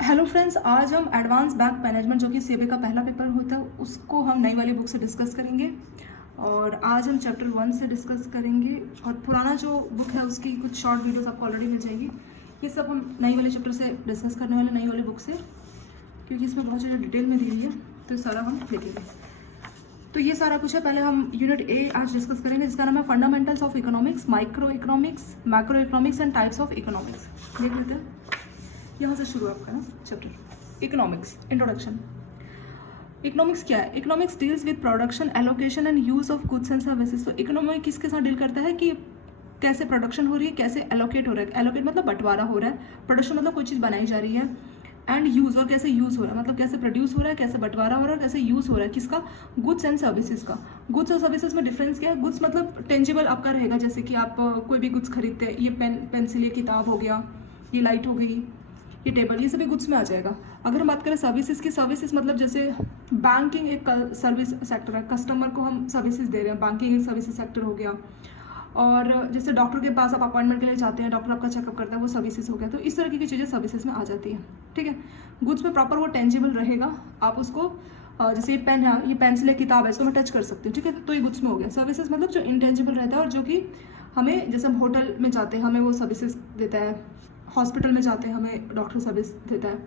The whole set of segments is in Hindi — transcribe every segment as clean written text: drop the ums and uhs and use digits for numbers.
हेलो फ्रेंड्स, आज हम एडवांस बैंक मैनेजमेंट जो कि सीबीए का पहला पेपर होता है उसको हम नई वाली बुक से डिस्कस करेंगे। और आज हम चैप्टर 1 से डिस्कस करेंगे और पुराना जो बुक है उसकी कुछ शॉर्ट वीडियोस आपको ऑलरेडी मिल जाएगी। ये सब हम नई वाले चैप्टर से डिस्कस करने वाले, नई वाली बुक से, क्योंकि इसमें बहुत ज़्यादा डिटेल में दी हुई है तो ये सारा हम देखेंगे। तो ये सारा कुछ है। पहले हम यूनिट ए आज डिस्कस करेंगे जिसका नाम है fundamentals of economics, micro economics, macro economics and types of economics. देख लेते हैं, यहाँ से शुरू आपका ना चैप्टर इकोनॉमिक्स इंट्रोडक्शन। इकोनॉमिक्स क्या है? Economics deals with production, allocation and use of goods and services. तो इकोनॉमिक किसके साथ डील करता है कि कैसे प्रोडक्शन हो रही है, कैसे एलोकेट हो रहा है। एलोकेट मतलब बंटवारा हो रहा है, प्रोडक्शन मतलब कोई चीज़ बनाई जा रही है, एंड यूज़ और कैसे यूज़ हो रहा है, मतलब कैसे प्रोड्यूस हो रहा है, कैसे बंटवारा हो रहा है, कैसे यूज़ हो रहा है किसका, गुड्स एंड सर्विसेज का। गुड्स और सर्विसेज में डिफरेंस क्या है? गुड्स मतलब टेंजिबल आपका रहेगा, जैसे कि आप कोई भी गुड्स खरीदते हैं, ये पेन पेंसिल, ये किताब हो गया, ये लाइट हो गई, ये टेबल, ये सभी गुड्स में आ जाएगा। अगर हम बात करें सर्विसेज की, सर्विसेज मतलब जैसे बैंकिंग एक सर्विस सेक्टर है, कस्टमर को हम सर्विसेज दे रहे हैं, बैंकिंग एक सर्विसेज सेक्टर हो गया। और जैसे डॉक्टर के पास आप अपॉइंटमेंट के लिए जाते हैं, डॉक्टर आपका चेकअप करता है, वो सर्विसेज हो गया। तो इस तरह की चीज़ें सर्विसेज में आ जाती है, ठीक है। गुड्स में प्रॉपर वो टेंजिबल रहेगा, आप उसको जैसे ये पेन है, ये पेंसिल है, किताब है, इसको मैं टच कर सकती हूँ, ठीक है, तो ये गुड्स में हो गया। सर्विसेज मतलब जो इंटेंजिबल रहता है और जो कि हमें, जैसे हम होटल में जाते हैं हमें वो सर्विसेज देता है, हॉस्पिटल में जाते हैं हमें डॉक्टर सर्विस देता है,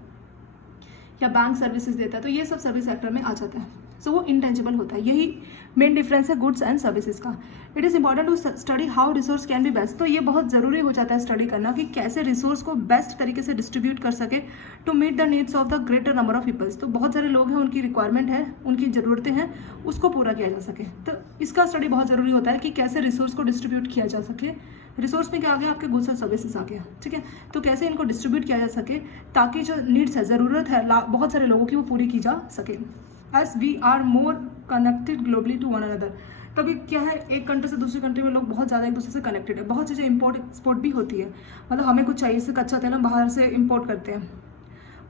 या बैंक सर्विसेज देता है, तो ये सब सर्विस सेक्टर में आ जाता है। सो वो इंटेंजिबल होता है, यही मेन डिफरेंस है गुड्स एंड सर्विसेज का। It is important to study how resource can be best. तो ये बहुत ज़रूरी हो जाता है स्टडी करना कि कैसे रिसोर्स को बेस्ट तरीके से डिस्ट्रीब्यूट कर सके to meet the needs of the greater number of peoples. तो बहुत सारे लोग हैं, उनकी रिक्वायरमेंट है, उनकी ज़रूरतें हैं, उसको पूरा किया जा सके। तो इसका स्टडी बहुत ज़रूरी होता है कि कैसे रिसोर्स को डिस्ट्रीब्यूट किया जा सके। रिसोर्स में क्या आ गया? आपके गुड्स और सर्विसेज आ गया, ठीक है। तो कैसे इनको डिस्ट्रीब्यूट किया जा सके ताकि जो नीड्स है, ज़रूरत है बहुत सारे लोगों की, वो पूरी की जा सके। As we are more connected globally to one another. तभी क्या है, एक कंट्री से दूसरी कंट्री में लोग बहुत ज़्यादा एक दूसरे से कनेक्टेड है। बहुत चीज़ें इम्पोर्ट एक्सपोर्ट भी होती है, मतलब हमें कुछ चाहिए, से कच्चा तेल हम बाहर से इम्पोर्ट करते हैं,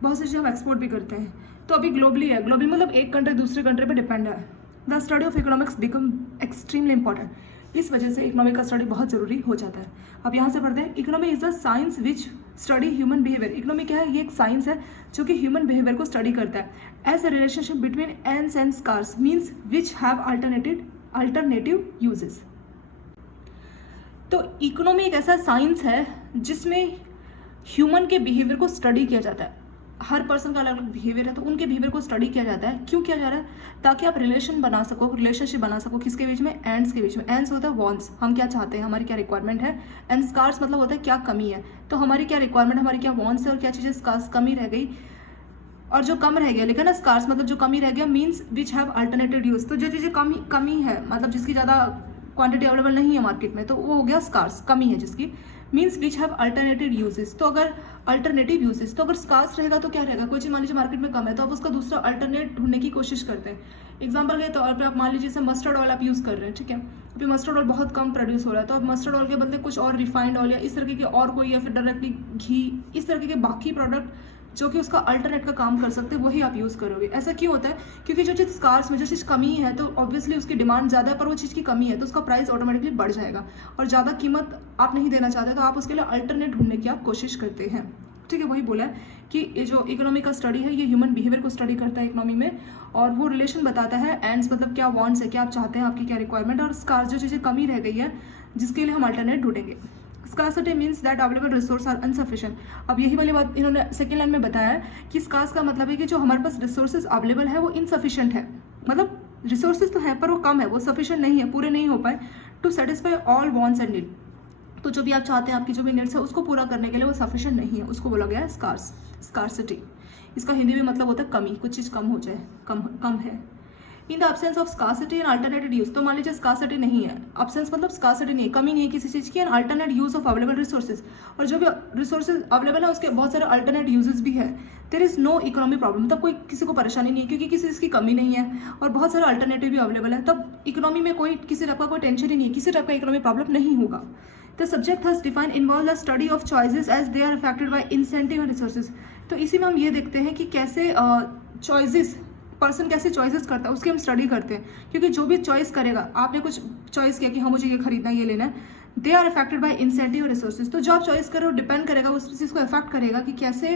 बहुत सी चीज़ें हम एक्सपोर्ट भी करते हैं। तो अभी ग्लोबली है, ग्लोबली मतलब एक कंट्री दूसरी कंट्री पर डिपेंड है। The study of economics become extremely important. इस वजह से इकोनॉमिक का स्टडी बहुत ज़रूरी हो जाता है। अब यहाँ से पढ़ते हैं, economy is a science which study human behaviour. Economy क्या है? ये एक साइंस है जो कि ह्यूमन बिहेवियर को स्टडी करता है। As a relationship between ends and scarce means which have alternative uses. तो इकोनॉमी एक ऐसा साइंस है जिसमें ह्यूमन के बिहेवियर को स्टडी किया जाता है। हर पर्सन का अलग अलग बिहेवियर है, तो उनके बिहेवियर को स्टडी किया जाता है। क्यों किया जा रहा है? ताकि आप रिलेशन बना सको, रिलेशनशिप बना सको। किसके बीच में? एंड्स के बीच में। एंड्स होता है वॉन्ट्स, हम क्या चाहते हैं, हमारी क्या रिक्वायरमेंट है। एंड स्कार्स मतलब होता है क्या कमी है, तो हमारी क्या रिक्वायरमेंट है, हमारी क्या वॉन्ट्स है और क्या चीज़ें स्कार्स कमी रह गई और जो कम रह गया। लेकिन ना स्कार्स मतलब जो कमी रह गया means which have alternative use. तो जो चीज़ें कमी है, मतलब जिसकी ज़्यादा क्वांटिटी अवेलेबल नहीं है मार्केट में, तो वो हो गया स्कार्स, कमी है जिसकी। Means which have alternative uses. तो अगर अल्टरनेटिव यूजेस, तो अगर स्कार्स रहेगा तो क्या रहेगा, कोई चीज़ मान लीजिए मार्केट में कम है तो आप उसका दूसरा अल्टरनेट ढूंढने की कोशिश करते हैं। एग्जाम्पल के तौर पर आप मान लीजिए जैसे मस्टर्ड ऑयल आप यूज़ कर रहे हैं, ठीक है, अभी मस्टर्ड ऑयल बहुत कम प्रोड्यूस हो रहा है, तो आप मस्टर्ड ऑयल के बदले कुछ और रिफाइंड ऑयल या इस तरीके के और कोई, या फिर डायरेक्टली घी, इस तरीके के बाकी प्रोडक्ट जो कि उसका अल्टरनेट का काम कर सकते हैं, वही आप यूज़ करोगे। ऐसा क्यों होता है? क्योंकि जो चीज़ स्कार्स में, जो चीज़ कमी है, तो ऑब्वियसली उसकी डिमांड ज़्यादा है, पर वो चीज़ की कमी है तो उसका प्राइस ऑटोमेटिकली बढ़ जाएगा, और ज़्यादा कीमत आप नहीं देना चाहते तो आप उसके लिए अल्टरनेट ढूंढने की आप कोशिश करते हैं, ठीक है। वही बोला है कि ये जो इकोनॉमी का स्टडी है, ये ह्यूमन बिहेवियर को स्टडी करता है इकोनॉमी में, और वो रिलेशन बताता है। एंड्स मतलब क्या वॉन्ट्स है, क्या आप चाहते हैं, आपकी क्या रिक्वायरमेंट, और स्कार्स जो चीज़ें कमी रह गई है जिसके लिए हम अल्टरनेट ढूंढेंगे। Scarcity means that available resource are insufficient. अब यही वाली बात इन्होंने सेकेंड लाइन में बताया है कि स्कार्स का मतलब है कि जो हमारे पास रिसोर्सेज अवेलेबल है वो इनसफिशिएंट है, मतलब रिसोर्सेज तो है पर वो कम है, वो सफिशिएंट नहीं है, पूरे नहीं हो पाए to satisfy all wants and need. तो जो भी आप चाहते हैं, आपकी जो भी नीड्स है, उसको पूरा करने के लिए वो सफिशिएंट नहीं है, उसको बोला गया है स्कार्सिटी। इसका हिंदी में मतलब होता है कमी, कुछ चीज़ कम हो जाए, कम है। In the absence of scarcity and alternative use. तो मान लीजिए स्कार्सिटी नहीं है, एब्सेंस मतलब स्कार्सिटी नहीं है, कमी नहीं है किसी चीज़ की, and alternate use of available resources, और जो भी रिसोर्सेज अवेलेबल है उसके बहुत सारे अल्टरनेट यूजेस भी है। There is no economy problem, तब कोई किसी को परेशानी नहीं है क्योंकि किसी चीज़ की कमी नहीं है और बहुत सारे अल्टरनेटिव भी अवेलेबल है, तब इकोनॉमी में कोई किसी टाइप का कोई टेंशन ही नहीं है, किसी टाइप का इकोनॉमी प्रॉब्लम नहीं होगा। The subject thus define involve the study of choices as they are affected by incentive and resources. तो इसी में हम ये देखते हैं कि कैसे चॉइसेस, पर्सन कैसे चॉइसेस करता है उसकी हम स्टडी करते हैं, क्योंकि जो भी चॉइस करेगा, आपने कुछ चॉइस किया कि हाँ मुझे ये खरीदना है, ये लेना है, they are affected by incentive resources. तो जो आप चॉइस करो डिपेंड करेगा, उस चीज़ को अफेक्ट करेगा कि कैसे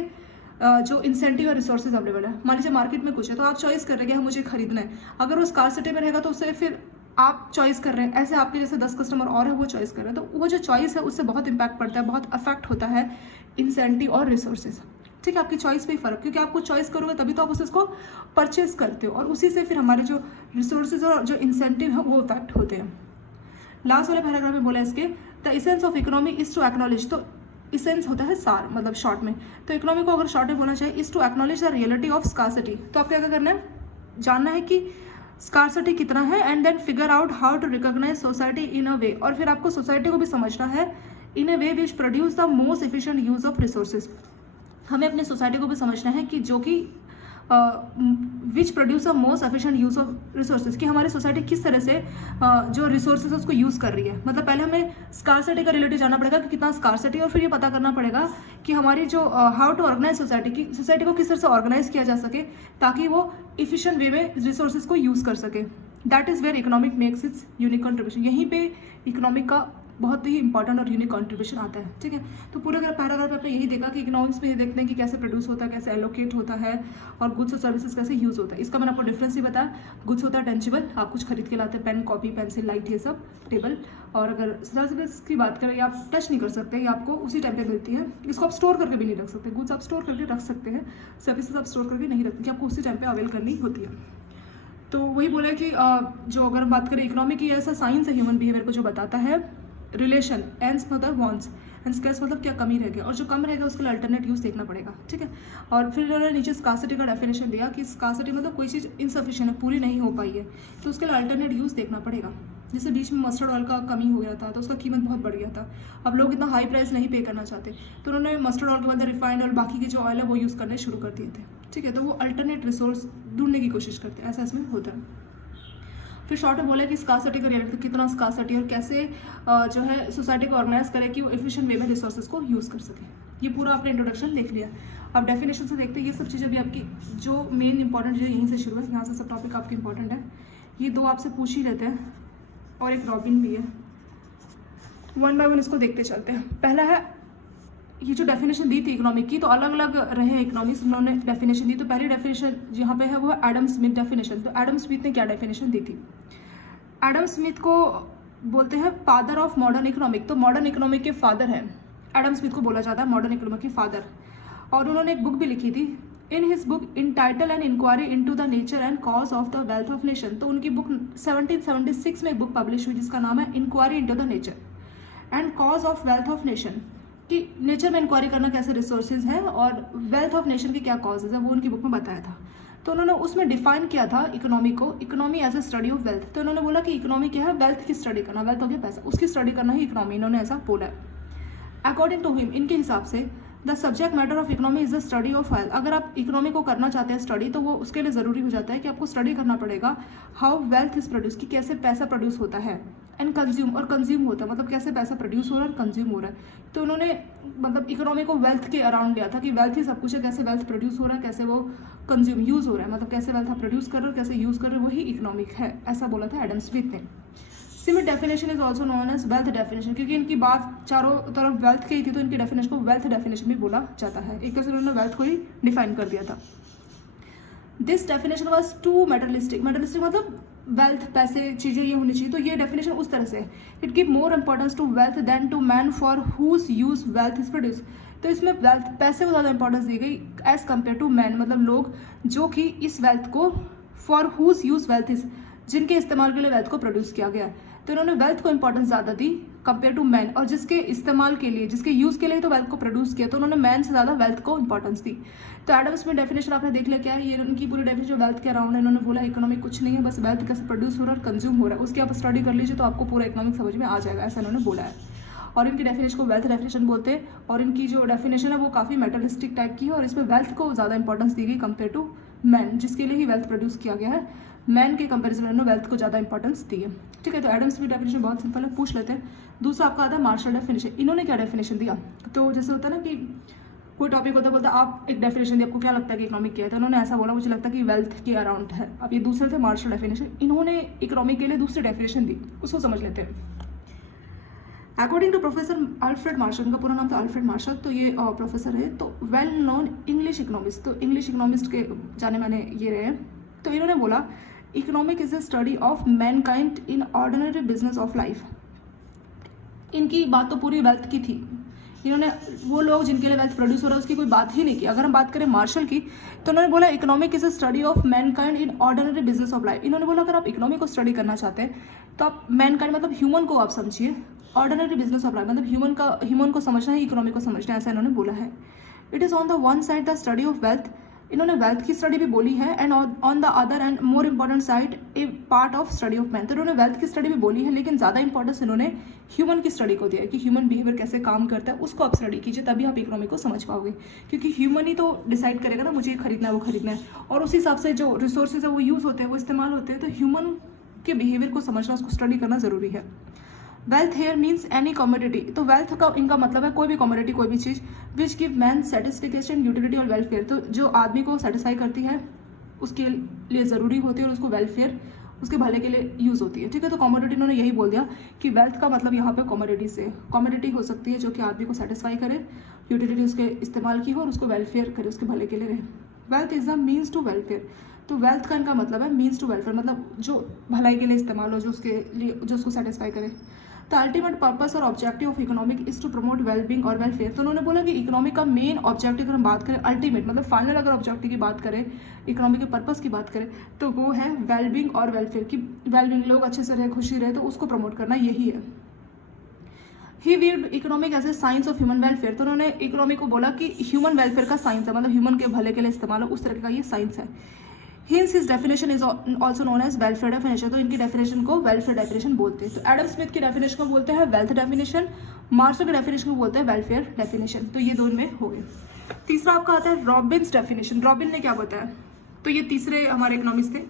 जो इंसेंटिव और रिसोर्सेज अवेलेबल है। मान लीजिए मार्केट में कुछ है तो आप चॉइस कर रहे हैं कि हाँ मुझे खरीदना है, अगर वो स्कार्सिटी में रहेगा तो उससे फिर आप चॉइस कर रहे हैं, ऐसे आपके जैसे 10 कस्टमर और है वो चॉइस कर रहे हैं, तो वो जो चॉइस है उससे बहुत इंपैक्ट पड़ता है, बहुत अफेक्ट होता है इंसेंटिव और रिसोर्सेज। ठीक है, आपकी चॉइस पे ही फर्क, क्योंकि आप कुछ चॉइस करोगे तभी तो आप उसको परचेज करते हो, और उसी से फिर हमारे जो रिसोर्सेज और जो इंसेंटिव है वो इफेक्ट होते हैं। लास्ट वाले पैराग्राफ में बोला इसके, the essence of economy is to acknowledge, तो इसेंस होता है सार, मतलब शॉर्ट में, तो इकोनॉमी को अगर शॉर्ट में बोलना चाहिए, is to acknowledge the reality of scarcity. तो आपको क्या करना है, जानना है कि स्कार्सिटी कितना है, and then figure out how to recognise society in a way, और फिर आपको सोसाइटी को भी समझना है in a way which produce the most efficient use of resources. हमें अपनी सोसाइटी को भी समझना है कि जो कि which produce a most efficient use of resources, कि हमारी सोसाइटी किस तरह से जो रिसोर्सेज है उसको यूज़ कर रही है। मतलब पहले हमें स्कार्सिटी का रिलेटिव जानना पड़ेगा कि कितना स्कार्सिटी, और फिर ये पता करना पड़ेगा कि हमारी जो हाउ टू ऑर्गेनाइज सोसाइटी, की सोसाइटी को किस तरह से ऑर्गेनाइज किया जा सके ताकि वो इफिशिएंट वे में रिसोर्सेज को यूज़ कर सके। That is where economic makes its unique contribution. यहीं पे इकोनॉमिक का बहुत ही इंपॉर्टेंट और यूनिक कंट्रीब्यूशन आता है। ठीक है, तो पूरे अगर पैराग्राफ में आपने यही देखा कि इकोनॉमिक्स में ये देखते हैं कि कैसे प्रोड्यूस होता है, कैसे एलोकेट होता है, और गुड्स और सर्विसेज कैसे यूज़ होता है। इसका मैंने आपको डिफरेंस ही बताया। गुड्स होता है टेंजिबल, आप कुछ खरीद के लाते हैं, पेन, कॉपी, पेंसिल, लाइट, ये सब टेबल। और अगर सर्विसेज की बात करें, आप टच नहीं कर सकते, ये आपको उसी टाइम पे मिलती है, इसको आप स्टोर करके भी नहीं रख सकते। गुड्स आप स्टोर करके रख सकते हैं, सर्विसेज आप स्टोर करके नहीं रखते, कि आपको उसी टाइम पे अवेल करनी होती है। तो वही बोला कि जो अगर बात करें इकोनॉमी की, ऐसा साइंस है ह्यूमन बिहेवियर को जो बताता है रिलेशन, एंस मतलब वॉन्ट्स, एंड स्कैर्स मतलब क्या कमी रह गया, और जो कम रहेगा उसके लिए अल्टरनेट यूज़ देखना पड़ेगा। ठीक है, और फिर उन्होंने नीचे स्कार्सिटी का डेफिनेशन दिया कि स्कार्सिटी मतलब कोई चीज़ इनसफिशिएंट है, पूरी नहीं हो पाई है, तो उसके लिए अल्टरनेट यूज़ देखना पड़ेगा। जैसे बीच में मस्टर्ड ऑयल का कमी हो गया था तो उसका कीमत बहुत बढ़ गया था, अब लोग इतना हाई प्राइस नहीं पे करना चाहते, तो उन्होंने मस्टर्ड ऑयल के बदले रिफाइंड ऑयल, बाकी के जो ऑयल है वो यूज़ करने शुरू कर दिए थे। ठीक है, तो वो अल्टरनेट रिसोर्स ढूंढने की कोशिश करते हैं, ऐसा इसमें होता है। फिर शॉर्ट में बोला कि स्कार्सिटी का रियलिटी, कितना स्कार्सिटी और कैसे जो है सोसाइटी को ऑर्गेनाइज करे कि वो एफिशिएंट वे में रिसोर्सेज को यूज़ कर सके। ये पूरा आपने इंट्रोडक्शन देख लिया। अब डेफिनेशन से देखते हैं, ये सब चीज़ें भी आपकी जो मेन इंपॉर्टेंट जो यहीं से शुरू है, यहाँ से सब टॉपिक आपके इंपॉर्टेंट है। ये दो आपसे पूछ ही लेते हैं, और एक रॉबिन भी है, वन बाय वन इसको देखते चलते हैं। पहला है ये जो डेफिनेशन दी थी इकोनॉमिक की, तो अलग अलग रहे इकोनॉमिक्स, उन्होंने डेफिनेशन दी। तो पहली डेफिनेशन यहाँ पे है वो है एडम स्मिथ डेफिनेशन। तो एडम स्मिथ ने क्या डेफिनेशन दी थी, एडम स्मिथ को बोलते हैं फादर ऑफ मॉडर्न इकोनॉमिक। तो मॉडर्न इकोनॉमिक के फादर हैं, एडम स्मिथ को बोला जाता है मॉडर्न इकोनॉमिक के फादर। और उन्होंने एक बुक भी लिखी थी, in his book entitle an inquiry into the nature and cause of the wealth of nation. तो उनकी बुक 1776 में एक बुक पब्लिश हुई जिसका नाम है inquiry into the nature and cause of wealth of nation, कि नेचर में इंक्वायरी करना कैसे रिसोर्सेज है और वेल्थ ऑफ नेशन के क्या कॉजेज है, वो उनकी बुक में बताया था। तो उन्होंने उसमें डिफाइन किया था इकोनॉमी को, economy as a study of wealth. तो उन्होंने बोला कि इकोनॉमी क्या है, वेल्थ की स्टडी करना, वेल्थ हो गया पैसा, उसकी स्टडी करना ही इकोनॉमी, इन्होंने ऐसा बोला है। अकॉर्डिंग टू हिम, इनके हिसाब से the subject matter of economy is the study of wealth. अगर आप इकोनॉमी को करना चाहते हैं स्टडी, तो वो उसके लिए ज़रूरी हो जाता है कि आपको स्टडी करना पड़ेगा हाउ वेल्थ इज प्रोड्यूस, कि कैसे पैसा प्रोड्यूस होता है, एंड कंज्यूम, और कंज्यूम होता है मतलब कैसे पैसा प्रोड्यूस हो रहा है और कंज्यूम हो रहा है। तो उन्होंने मतलब इकोनॉमी को वेल्थ के अराउंड लिया था कि वेल्थ ही सब कुछ है, कैसे वेल्थ प्रोड्यूस हो रहा है, कैसे वो कंज्यूम यूज़ हो रहा है, मतलब कैसे वेल्थ आप प्रोड्यूस कर रहे हो, कैसे यूज़ कर रहे हो, वही इकोनॉमिक है, ऐसा बोला था एडम स्मिथ ने। Smith definition is also known as wealth definition, क्योंकि इनकी बात चारों तरफ वेल्थ की थी तो इनकी डेफिनेशन को वेल्थ डेफिनेशन भी बोला जाता है। एक तरह से उन्होंने वेल्थ को ही डिफाइन कर दिया था। दिस डेफिनेशन वॉज टू मेटलिस्टिक, मेटलिस्टिक मतलब वेल्थ, पैसे, चीज़ें ये होनी चाहिए, तो ये डेफिनेशन उस तरह से, it give more importance to wealth than to man for whom use wealth is produce. तो इसमें वेल्थ, पैसे को ज़्यादा इंपॉर्टेंस दी गई एज कम्पेयर टू मैन, मतलब लोग जो कि इस वेल्थ को for whom use wealth is, जिनके इस्तेमाल के लिए वेल्थ को प्रोड्यूस किया गया है, तो उन्होंने वेल्थ को इंपॉर्टेंस ज़्यादा दी कंपेयर टू मैन, और जिसके इस्तेमाल के लिए, जिसके यूज़ के लिए तो वेल्थ को प्रोड्यूस किया, तो उन्होंने मैन से ज़्यादा वेल्थ को इंपॉर्टेंस दी। तो एडम स्मिथ डेफिनेशन आपने देख लिया क्या है, ये उनकी पूरी डेफिनेशन जो वेल्थ के अराउंड है। इन्होंने बोला इकोनॉमिक कुछ नहीं है, बस वेल्थ कैसे प्रोड्यूस हो रहा है और कंज्यूम हो रहा है, उसकी आप स्टडी कर लीजिए तो आपको पूरा इकोनॉमिक समझ में आ जाएगा, ऐसा उन्होंने बोला है। और इनकी डेफिनेशन को वेल्थ डेफिनेशन बोलते हैं, और इनकी जो डेफिनेशन है वो काफ़ी मेटलिस्टिक टाइप की है, और इसमें वेल्थ को ज़्यादा इंपॉर्टेंस दी गई कंपेयर टू मैन, जिसके लिए ही वेल्थ प्रोड्यूस किया गया है। मैन के कंपेरिजन में वेल्थ को ज़्यादा इंपॉर्टेंस दी है। ठीक है, तो एडम स्मिथ डेफिनेशन बहुत सिंपल है, पूछ लेते हैं। दूसरा आपका आता है मार्शल डेफिनेशन। इन्होंने क्या डेफिनेशन दिया, तो जैसे होता है ना कि कोई टॉपिक होता है, बोलता आप एक डेफिनेशन दी, आपको क्या लगता है कि इकोनॉमिक क्या है, तो उन्होंने ऐसा बोला मुझे लगता है कि वेल्थ के अराउंड है। अब ये दूसरे थे मार्शल डेफिनेशन, इन्होंने इकोनॉमिक के लिए दूसरी डेफिनेशन दी, उसको समझ लेते हैं। According to professor Alfred Marshall, उनका पूरा नाम था अल्फ्रेड मार्शल, तो ये प्रोफेसर है, तो वेल नोन इंग्लिश इकोनॉमिस्ट, तो इंग्लिश इकोनॉमिस्ट के जाने माने ये रहे। तो इन्होंने बोला economic is a study of Mankind in ordinary business of life. इनकी बात तो पूरी वेल्थ की थी, इन्होंने वो लोग जिनके लिए वेल्थ प्रोड्यूस हो रहा है उसकी कोई बात ही नहीं की। अगर हम बात करें मार्शल की, तो उन्होंने बोला economic is a study of Mankind in ordinary business of life. इन्होंने बोला अगर आप इकोनॉमी को स्टडी करना चाहते हैं तो आप मैनकाइंड मतलब ह्यूमन को आप समझिए, ऑर्डिनरी बिजनेस ऑफ लाइफ मतलब ह्यूमन को समझना है, इकोनॉमी को समझना है, ऐसा इन्होंने बोला है। It is on the one side the study of wealth, इन्होंने वेल्थ की स्टडी भी बोली है, and on the other and more important side A part of study of man. तो इन्होंने वेल्थ की स्टडी भी बोली है, लेकिन ज़्यादा इंपॉर्टेंस इन्होंने ह्यूमन की स्टडी को दिया है कि ह्यूमन बिहेवियर कैसे काम करता है, उसको आप स्टडी कीजिए, तभी आप इकोनॉमी को समझ पाओगे। क्योंकि ह्यूमन ही तो डिसाइड करेगा ना मुझे ये खरीदना है वो खरीदना है, और उस हिसाब से जो रिसोर्सेज है वो यूज़ होते हैं, वो इस्तेमाल होते हैं। तो ह्यूमन के बिहेवियर को समझना, उसको स्टडी करना ज़रूरी है। Wealth here means any commodity, तो वेल्थ का इनका मतलब है कोई भी कमोडिटी, कोई भी चीज़ which give man satisfaction, utility और वेलफेयर। तो जो आदमी को सेटिस्फाई करती है, उसके लिए ज़रूरी होती है और उसको वेलफेयर, उसके भले के लिए यूज़ होती है। ठीक है, तो कमोडिटी इन्होंने यही बोल दिया कि वेल्थ का मतलब यहाँ पे कमोडिटी से, कमोडिटी हो सकती है जो कि आदमी को सेटिस्फाई करे, यूटिलिटी उसके इस्तेमाल की हो और उसको वेलफेयर करे, उसके भले के लिए रहे। Wealth is the means to welfare, तो वेल्थ का इनका मतलब है मीन्स टू वेलफेयर, मतलब जो भलाई के लिए इस्तेमाल हो, जो उसके लिए, जो उसको सेटिस्फाई करे। द अल्टीमेट पर्पस और objective of economic is to promote wellbeing और वेलफेयर। तो उन्होंने बोला कि इकोनॉमिक का मेन ऑब्जेक्टिव अगर हम बात करें, अल्टीमेट मतलब फाइनल अगर ऑब्जेक्टिव की बात करें, इकोनॉमिक के पर्पस की बात करें, तो वो है वेलबींग और वेलफेयर की, वेलबींग लोग अच्छे से रहे, खुशी रहे, तो उसको प्रमोट करना यही है। He viewed economic as a science of human welfare, तो उन्होंने इकोनॉमिक को बोला कि ह्यूमन वेलफेयर का साइंस है, मतलब ह्यूमन के भले के लिए इस्तेमाल हो, उस तरह का ये साइंस है। Hence his definition is also known as welfare definition, तो इनकी डेफिनेशन को वेलफेयर डेफिनेशन बोलते हैं। तो एडम स्मिथ की डेफिनेशन को बोलते हैं वेल्थ डेफिनेशन, मार्शल की डेफिनेशन को बोलते हैं वेलफेयर डेफिनेशन। तो ये दोनों में हो गए। तीसरा आपका आता है रॉबिन्स डेफिनेशन। रॉबिन ने क्या बताया, तो ये तीसरे हमारे इकोनॉमिक्स थे।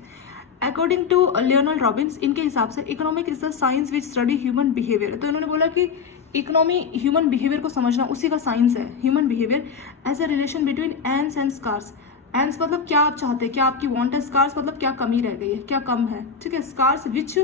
अकॉर्डिंग टू लियोनार्ड रॉबिन्स, इनके हिसाब से economic is the science which study human behaviour. तो इन्होंने बोला कि इकोनॉमी ह्यूमन बिहेवियर को समझना, उसी का साइंस है human behaviour as a relation between ends and scarce. Ends मतलब क्या आप चाहते हैं, क्या आपकी वांट है, स्कार्स मतलब क्या कमी रह गई है, क्या कम है। ठीक है, scarce which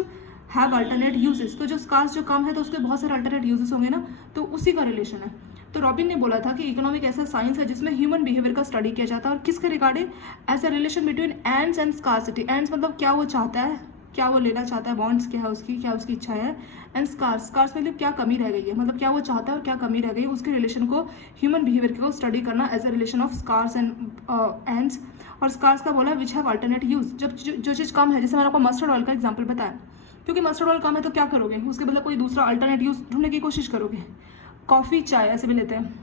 have alternate uses, तो जो स्कार्स जो कम है तो उसके बहुत सारे अल्टरनेट यूजेस होंगे ना, तो उसी का रिलेशन है। तो रॉबिन ने बोला था कि इकोनॉमिक ऐसा साइंस है जिसमें ह्यूमन बिहेवियर का स्टडी किया जाता है, और किसके regarding, as a relation between ends and scarcity. Ends मतलब क्या वो चाहता है, क्या वो लेना चाहता है, वांट्स क्या है उसकी, क्या उसकी इच्छा है, एंड स्कार्स, स्कार्स मतलब क्या कमी रह गई है, मतलब क्या वो चाहता है और क्या कमी रह गई है, उसके रिलेशन को ह्यूमन बिहेवियर को स्टडी करना as a relation of scarce and ends. और स्कार्स का बोला विच हैव अल्टरनेट यूज, जब जो चीज़ कम है, जैसे मैंने आपको मस्टर्ड ऑयल का एग्जाम्पल बताया, क्योंकि मस्टर्ड ऑयल कम है तो क्या करोगे, उसके बदले कोई दूसरा अल्टरनेट यूज ढूंढने की कोशिश करोगे। कॉफ़ी, चाय ऐसे भी लेते हैं,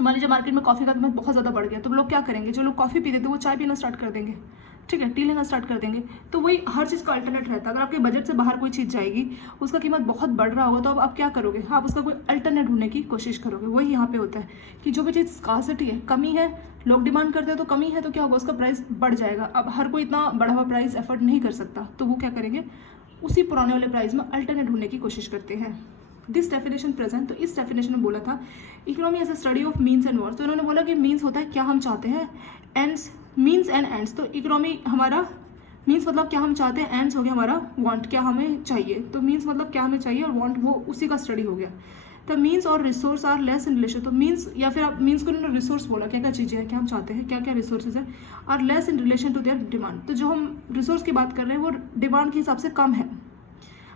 मान लीजिए मार्केट में कॉफ़ी का कीमत बहुत ज़्यादा बढ़ गया, तो लोग क्या करेंगे, जो लोग कॉफ़ी पीते थे वो चाय पीना स्टार्ट कर देंगे, ठीक है, टी लेना स्टार्ट कर देंगे। तो वही हर चीज़ का अल्टरनेट रहता है। अगर आपके बजट से बाहर कोई चीज़ जाएगी, उसका कीमत बहुत बढ़ रहा होगा, तो अब आप क्या करोगे, आप उसका कोई अल्टरनेट ढूंढने की कोशिश करोगे। वही यहाँ पे होता है कि जो भी चीज़ स्कार्सिटी है, कमी है, लोग डिमांड करते हैं, तो कमी है तो क्या होगा, उसका प्राइस बढ़ जाएगा। अब हर कोई इतना बढ़ा हुआ प्राइस एफर्ट नहीं कर सकता, तो वो क्या करेंगे, उसी पुराने वाले प्राइस में अल्टरनेट ढूंढने की कोशिश करते हैं। दिस डेफिनेशन प्रेजेंट, तो इस डेफिनेशन में बोला था economy as a study of means and words. तो इन्होंने बोला कि मीन्स होता है क्या हम चाहते हैं, एंड्स मीन्स एंड एंड्स। तो इकोनॉमी हमारा मीन्स मतलब क्या हम चाहते हैं, एंड्स हो गया हमारा वांट, क्या हमें चाहिए। तो मीन्स मतलब क्या हमें चाहिए और वांट वो उसी का स्टडी हो गया। द मीन्स और resource are less in relation, तो मीन्स या फिर आप मीन्स को इन्होंने रिसोर्स बोला, क्या क्या चीज़ें हैं, क्या हम चाहते हैं, क्या क्या रिसोर्सेज है, are less in relation to their demand. तो जो हम रिसोर्स की बात कर रहे हैं वो डिमांड के हिसाब से कम है।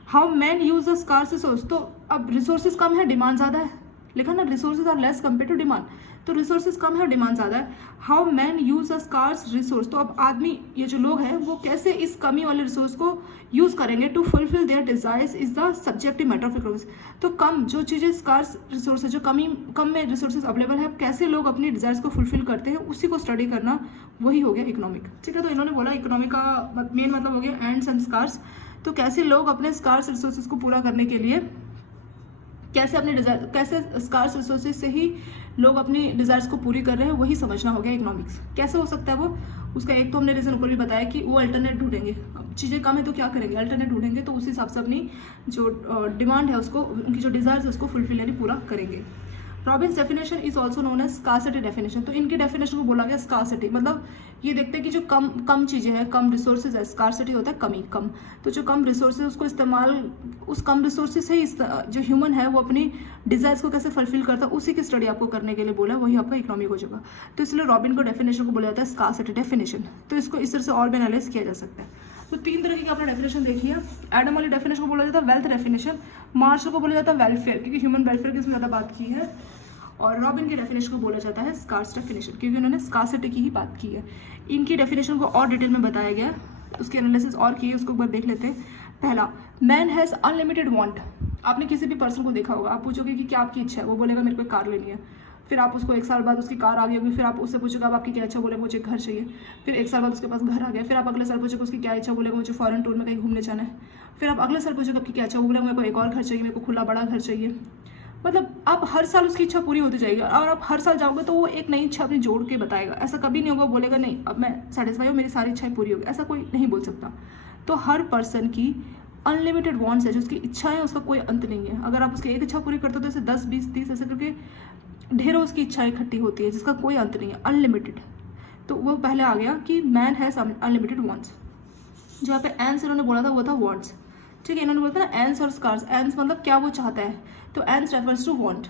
How man use the scarce resource, तो अब रिसोर्सेज कम है, डिमांड ज़्यादा है, लिखा ना, resources are less compare to demand, तो रिसोर्सेज कम है और डिमांड ज़्यादा है। How man use a scarce resource, तो अब आदमी, ये जो लोग हैं वो कैसे इस कमी वाले रिसोर्स को यूज़ करेंगे to fulfil their desires is the subjective matter of economics. तो कम जो चीज़ें स्कार्स रिसोर्स है, जो कम में रिसोर्सेज अवेलेबल है, कैसे लोग अपनी डिजायर्स को फुलफिल करते हैं, उसी को स्टडी करना, वही हो गया इकोनॉमिक। ठीक है, तो इन्होंने बोला इकोनॉमिक का मेन मतलब हो गया एंड्स एंड स्कार्स, तो कैसे लोग अपने स्कार्स रिसोर्सेज को पूरा करने के लिए कैसे अपने डिजायर, कैसे स्कार्स रिसोर्सेज से ही लोग अपनी डिजायर्स को पूरी कर रहे हैं, वही समझना हो गया इकोनॉमिक्स। कैसे हो सकता है वो, उसका एक तो हमने रीजन ऊपर भी बताया कि वो अल्टरनेट ढूंढेंगे। अब चीज़ें कम है तो क्या करेंगे, अल्टरनेट ढूंढेंगे, तो उस हिसाब से अपनी जो डिमांड है उसको, उनकी जो डिजायर्स है उसको फुलफिल यानी पूरा करेंगे। Robbins definition is also known as scarcity definition. तो इनकी डेफिनेशन को बोला गया स्कार्सिटी, मतलब ये देखते हैं कि जो कम चीज़ें हैं, कम रिसोर्सेज है, स्कार्सिटी होता है कमी, कम। तो जो कम रिसोर्सेज उसको इस्तेमाल, उस कम रिसोर्सेज से ही जो ह्यूमन है वो अपनी डिज़ायर्स को कैसे फुलफिल करता है, उसी की स्टडी आपको करने के लिए बोला है, वही आपका इकोनॉमिक हो जाएगा। तो इसलिए रॉबिन को डेफिनेशन को बोला जाता है स्कार्सिटी डेफिनेशन। तो इसको इस तरह से और भी एनालाइज किया जा सकता है। तो 3 तरह की आपने डेफिनेशन देखी है। एडम वाली डेफिनेशन को बोला जाता है वेल्थ डेफिनेशन, मार्शल को बोला जाता है वेलफेयर, क्योंकि ह्यूमन वेलफेयर की इसमें ज़्यादा बात की है, और रॉबिन की डेफिनेशन को बोला जाता है स्कार्स डेफिनेशन, क्योंकि उन्होंने स्कार्सिटी की ही बात की है। इनकी डेफिनेशन को और डिटेल में बताया गया है, उसके एनालिसिस और किए, उसको एक बार देख लेते हैं। पहला, मैन हैज़ अनलिमिटेड वांट। आपने किसी भी पर्सन को देखा होगा, आप पूछोगे कि क्या आपकी इच्छा है, वो बोलेगा मेरे को एक कार लेनी है। फिर आप उसको 1 साल बाद उसकी कार आ गई होगी, फिर आप उससे पूछोगे अब आपकी क्या इच्छा, बोलेगा मुझे घर चाहिए। फिर 1 साल बाद उसके पास घर आ गया, फिर आप अगले साल पूछोगे उसकी क्या इच्छा, बोलेगा मुझे फॉरेन टूर में कहीं घूमने जाना है। फिर आप अगले साल पूछोगे आपकी क्या इच्छा, बोलेगा मेरे को एक और घर चाहिए, मेरे को खुला बड़ा घर चाहिए। मतलब आप हर साल उसकी इच्छा पूरी होती जाएगी, और आप हर साल जाओगे तो वो एक नई इच्छा अपनी जोड़ के बताएगा। ऐसा कभी नहीं होगा बोलेगा नहीं अब मैं सेटिस्फाई हूँ, मेरी सारी इच्छाएं पूरी होगी, ऐसा कोई नहीं बोल सकता। तो हर पर्सन की अनलिमिटेड वांट्स है, जो उसकी इच्छाएं उसका कोई अंत नहीं है। अगर आप उसकी एक इच्छा पूरी करते हो तो ऐसे 10, 20, 30 ऐसे करके ढेरों उसकी इच्छाएं इकट्ठी होती है, जिसका कोई अंत नहीं है, अनलिमिटेड। तो वो पहले आ गया कि मैन हैज़ अनलिमिटेड वांट्स। जो यहाँ पे एंस इन्होंने बोला था वो था वांट्स, ठीक है। इन्होंने बोला था ना एंस और स्कार्स। एंस मतलब क्या वो चाहता है, तो एंस रेफर्स टू वांट,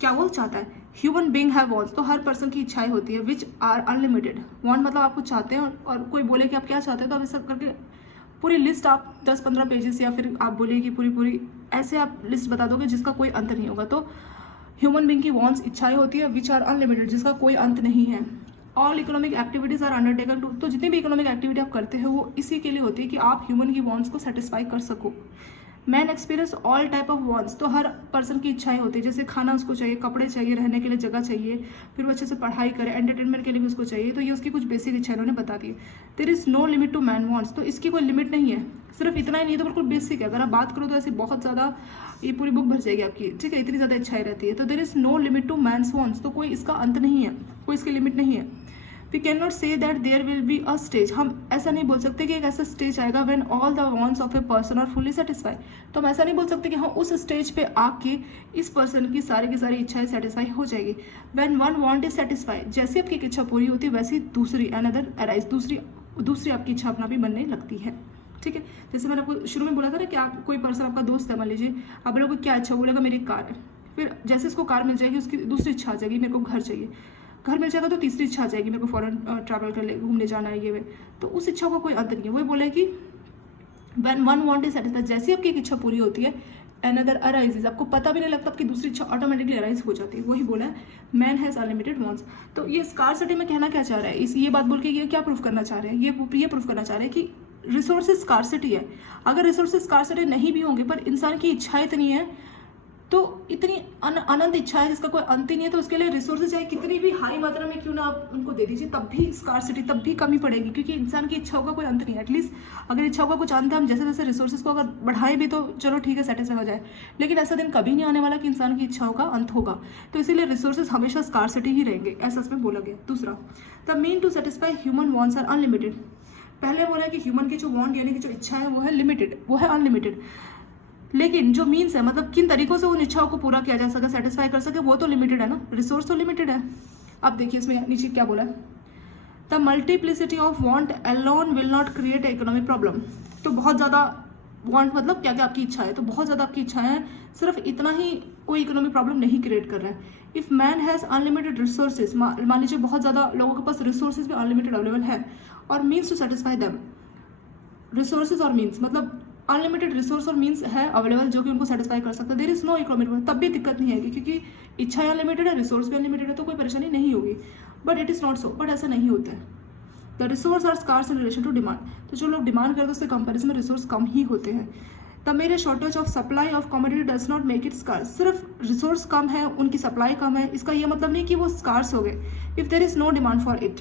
क्या वो चाहता है। ह्यूमन बीइंग हैव वांट्स, तो हर पर्सन की इच्छाएं होती है विच आर अनलिमिटेड। वांट मतलब आप कुछ चाहते हैं, और कोई बोले कि आप क्या चाहते हैं, तो आप ऐसा करके पूरी लिस्ट आप 10-15 पेजेस, या फिर आप बोलिए कि पूरी ऐसे आप लिस्ट बता दोगे जिसका कोई अंत नहीं होगा। तो ह्यूमन बीइंग की वांट्स इच्छाएं होती है विच आर अनलिमिटेड, जिसका कोई अंत नहीं है। All economic activities are undertaken to, तो जितनी भी इकोनॉमिक एक्टिविटी आप करते हो वो इसी के लिए होती है कि आप ह्यूमन की वांट्स को सेटिस्फाई कर सको। Man experience all type of wants, तो हर पर्सन की इच्छाएं होती है, जैसे खाना उसको चाहिए, कपड़े चाहिए, रहने के लिए जगह चाहिए, फिर वो अच्छे से पढ़ाई करे, एंटरटेनमेंट के लिए भी उसको चाहिए। तो ये उसकी कुछ बेसिक इच्छा इन्होंने बता दी। There is no limit to man wants, तो इसकी कोई लिमिट नहीं है, सिर्फ इतना ही नहीं, तो बिल्कुल बेसिक है। अगर आप बात करो तो ऐसी बहुत ज़्यादा, ये पूरी बुक भर जाएगी आपकी, ठीक है, इतनी ज़्यादा इच्छाएं रहती है। तो there is no limit to man's wants, तो कोई इसका अंत नहीं है, कोई इसकी लिमिट नहीं है। We can not say that there will be a stage, हम ऐसा नहीं बोल सकते कि एक ऐसा स्टेज आएगा when all the wants of a person are fully satisfy. तो हम ऐसा नहीं बोल सकते कि हाँ उस स्टेज पे आके इस पर्सन की सारी इच्छाएं सेटिस्फाई हो जाएगी। When one want is satisfy, जैसे आपकी इच्छा पूरी होती है वैसे दूसरी अनदर अराइज, दूसरी आपकी इच्छा अपना भी बनने लगती है, ठीक है। जैसे मैंने आपको शुरू में बोला था ना कि आप कोई पर्सन आपका दोस्त है, मान लीजिए, आप लोगों को क्या अच्छा, बोलेगा मेरी कार है। फिर जैसे इसको कार मिल जाएगी उसकी दूसरी इच्छा आ जाएगी, मेरे को घर चाहिए। घर मिल जाएगा तो तीसरी इच्छा आ जाएगी, मेरे को फॉरेन ट्रैवल कर ले, घूमने जाना है, ये वे। तो उस इच्छा का कोई अंत नहीं है। वही बोला है कि when one want is satisfied, जैसे आपकी एक इच्छा पूरी होती है अनदर अराइजेज, आपको पता भी नहीं लगता आपकी दूसरी इच्छा ऑटोमेटिकली अराइज हो जाती है। वही बोला है मैन हैज़ अनलिमिटेड वांट्स। तो ये स्कार्सिटी में कहना क्या चाह रहा है, इस ये बात बोल के ये क्या प्रूफ करना चाह रहे हैं, ये प्रूफ करना चाह रहे हैं कि रिसोर्सेज स्कार्सिटी है। अगर रिसोर्सेज स्कार्सिटी नहीं भी होंगे पर इंसान की इच्छा इतनी है, तो इतनी अनंत इच्छा है जिसका कोई अंत ही नहीं है, तो उसके लिए रिसोर्सेज चाहे कितनी भी हाई मात्रा में क्यों ना आप उनको दे दीजिए, तब भी स्कार्सिटी, तब भी कमी पड़ेगी, क्योंकि इंसान की इच्छाओं का कोई अंत नहीं है। एटलीस्ट अगर इच्छाओं का कुछ अंत है, हम जैसे जैसे रिसोर्सेज को अगर बढ़ाएं भी तो चलो ठीक है, सेटिस्फाई हो जाए, लेकिन ऐसा दिन कभी नहीं आने वाला कि इंसान की इच्छाओं का अंत होगा। तो इसीलिए रिसोर्सेज हमेशा स्कार्सिटी ही रहेंगे, ऐसा इसमें बोला गया। दूसरा, the mean to satisfy human wants are unlimited. पहले बोला है कि ह्यूमन की जो वांट यानी कि जो इच्छा है वो है लिमिटेड, वो है अनलिमिटेड, लेकिन जो मीन्स है मतलब किन तरीकों से उन इच्छाओं को पूरा किया जा सके, सेटिस्फाई कर सके, वो तो लिमिटेड है ना, रिसोर्स तो लिमिटेड है। अब देखिए इसमें नीचे क्या बोला है, the multiplicity of want alone will not create economic problem. तो बहुत ज़्यादा वांट मतलब क्या क्या आपकी इच्छा है, तो बहुत ज़्यादा आपकी इच्छा है, सिर्फ इतना ही कोई इकोनॉमिक प्रॉब्लम नहीं क्रिएट कर रहा है। If man has unlimited resources, मान लीजिए बहुत ज़्यादा लोगों के पास रिसोर्सेज भी अनलिमिटेड अवेलेबल है, और means to satisfy them, resources और मीन्स मतलब अनलिमिटेड रिसोर्स और मीन्स है अवेलेबल जो कि उनको सेटिस्फाई कर सकता है, देयर इज नो इकोनॉमिक, तब भी दिक्कत नहीं आएगी क्योंकि इच्छा अनलिमिटेड है, रिसोर्स भी अनलिमिटेड है, तो कोई परेशानी नहीं होगी। But it is not so, but ऐसा नहीं होता है। The resource are scarce in relation to demand, तो जो लोग डिमांड करते हैं उसके कंपेरिजन में रिसोर्स कम ही होते हैं। The mere shortage of supply of commodity does not make it scarce, सिर्फ रिसोर्स कम है, उनकी सप्लाई कम है, इसका ये मतलब नहीं कि वो स्कार्स हो गए। If there is no demand for it,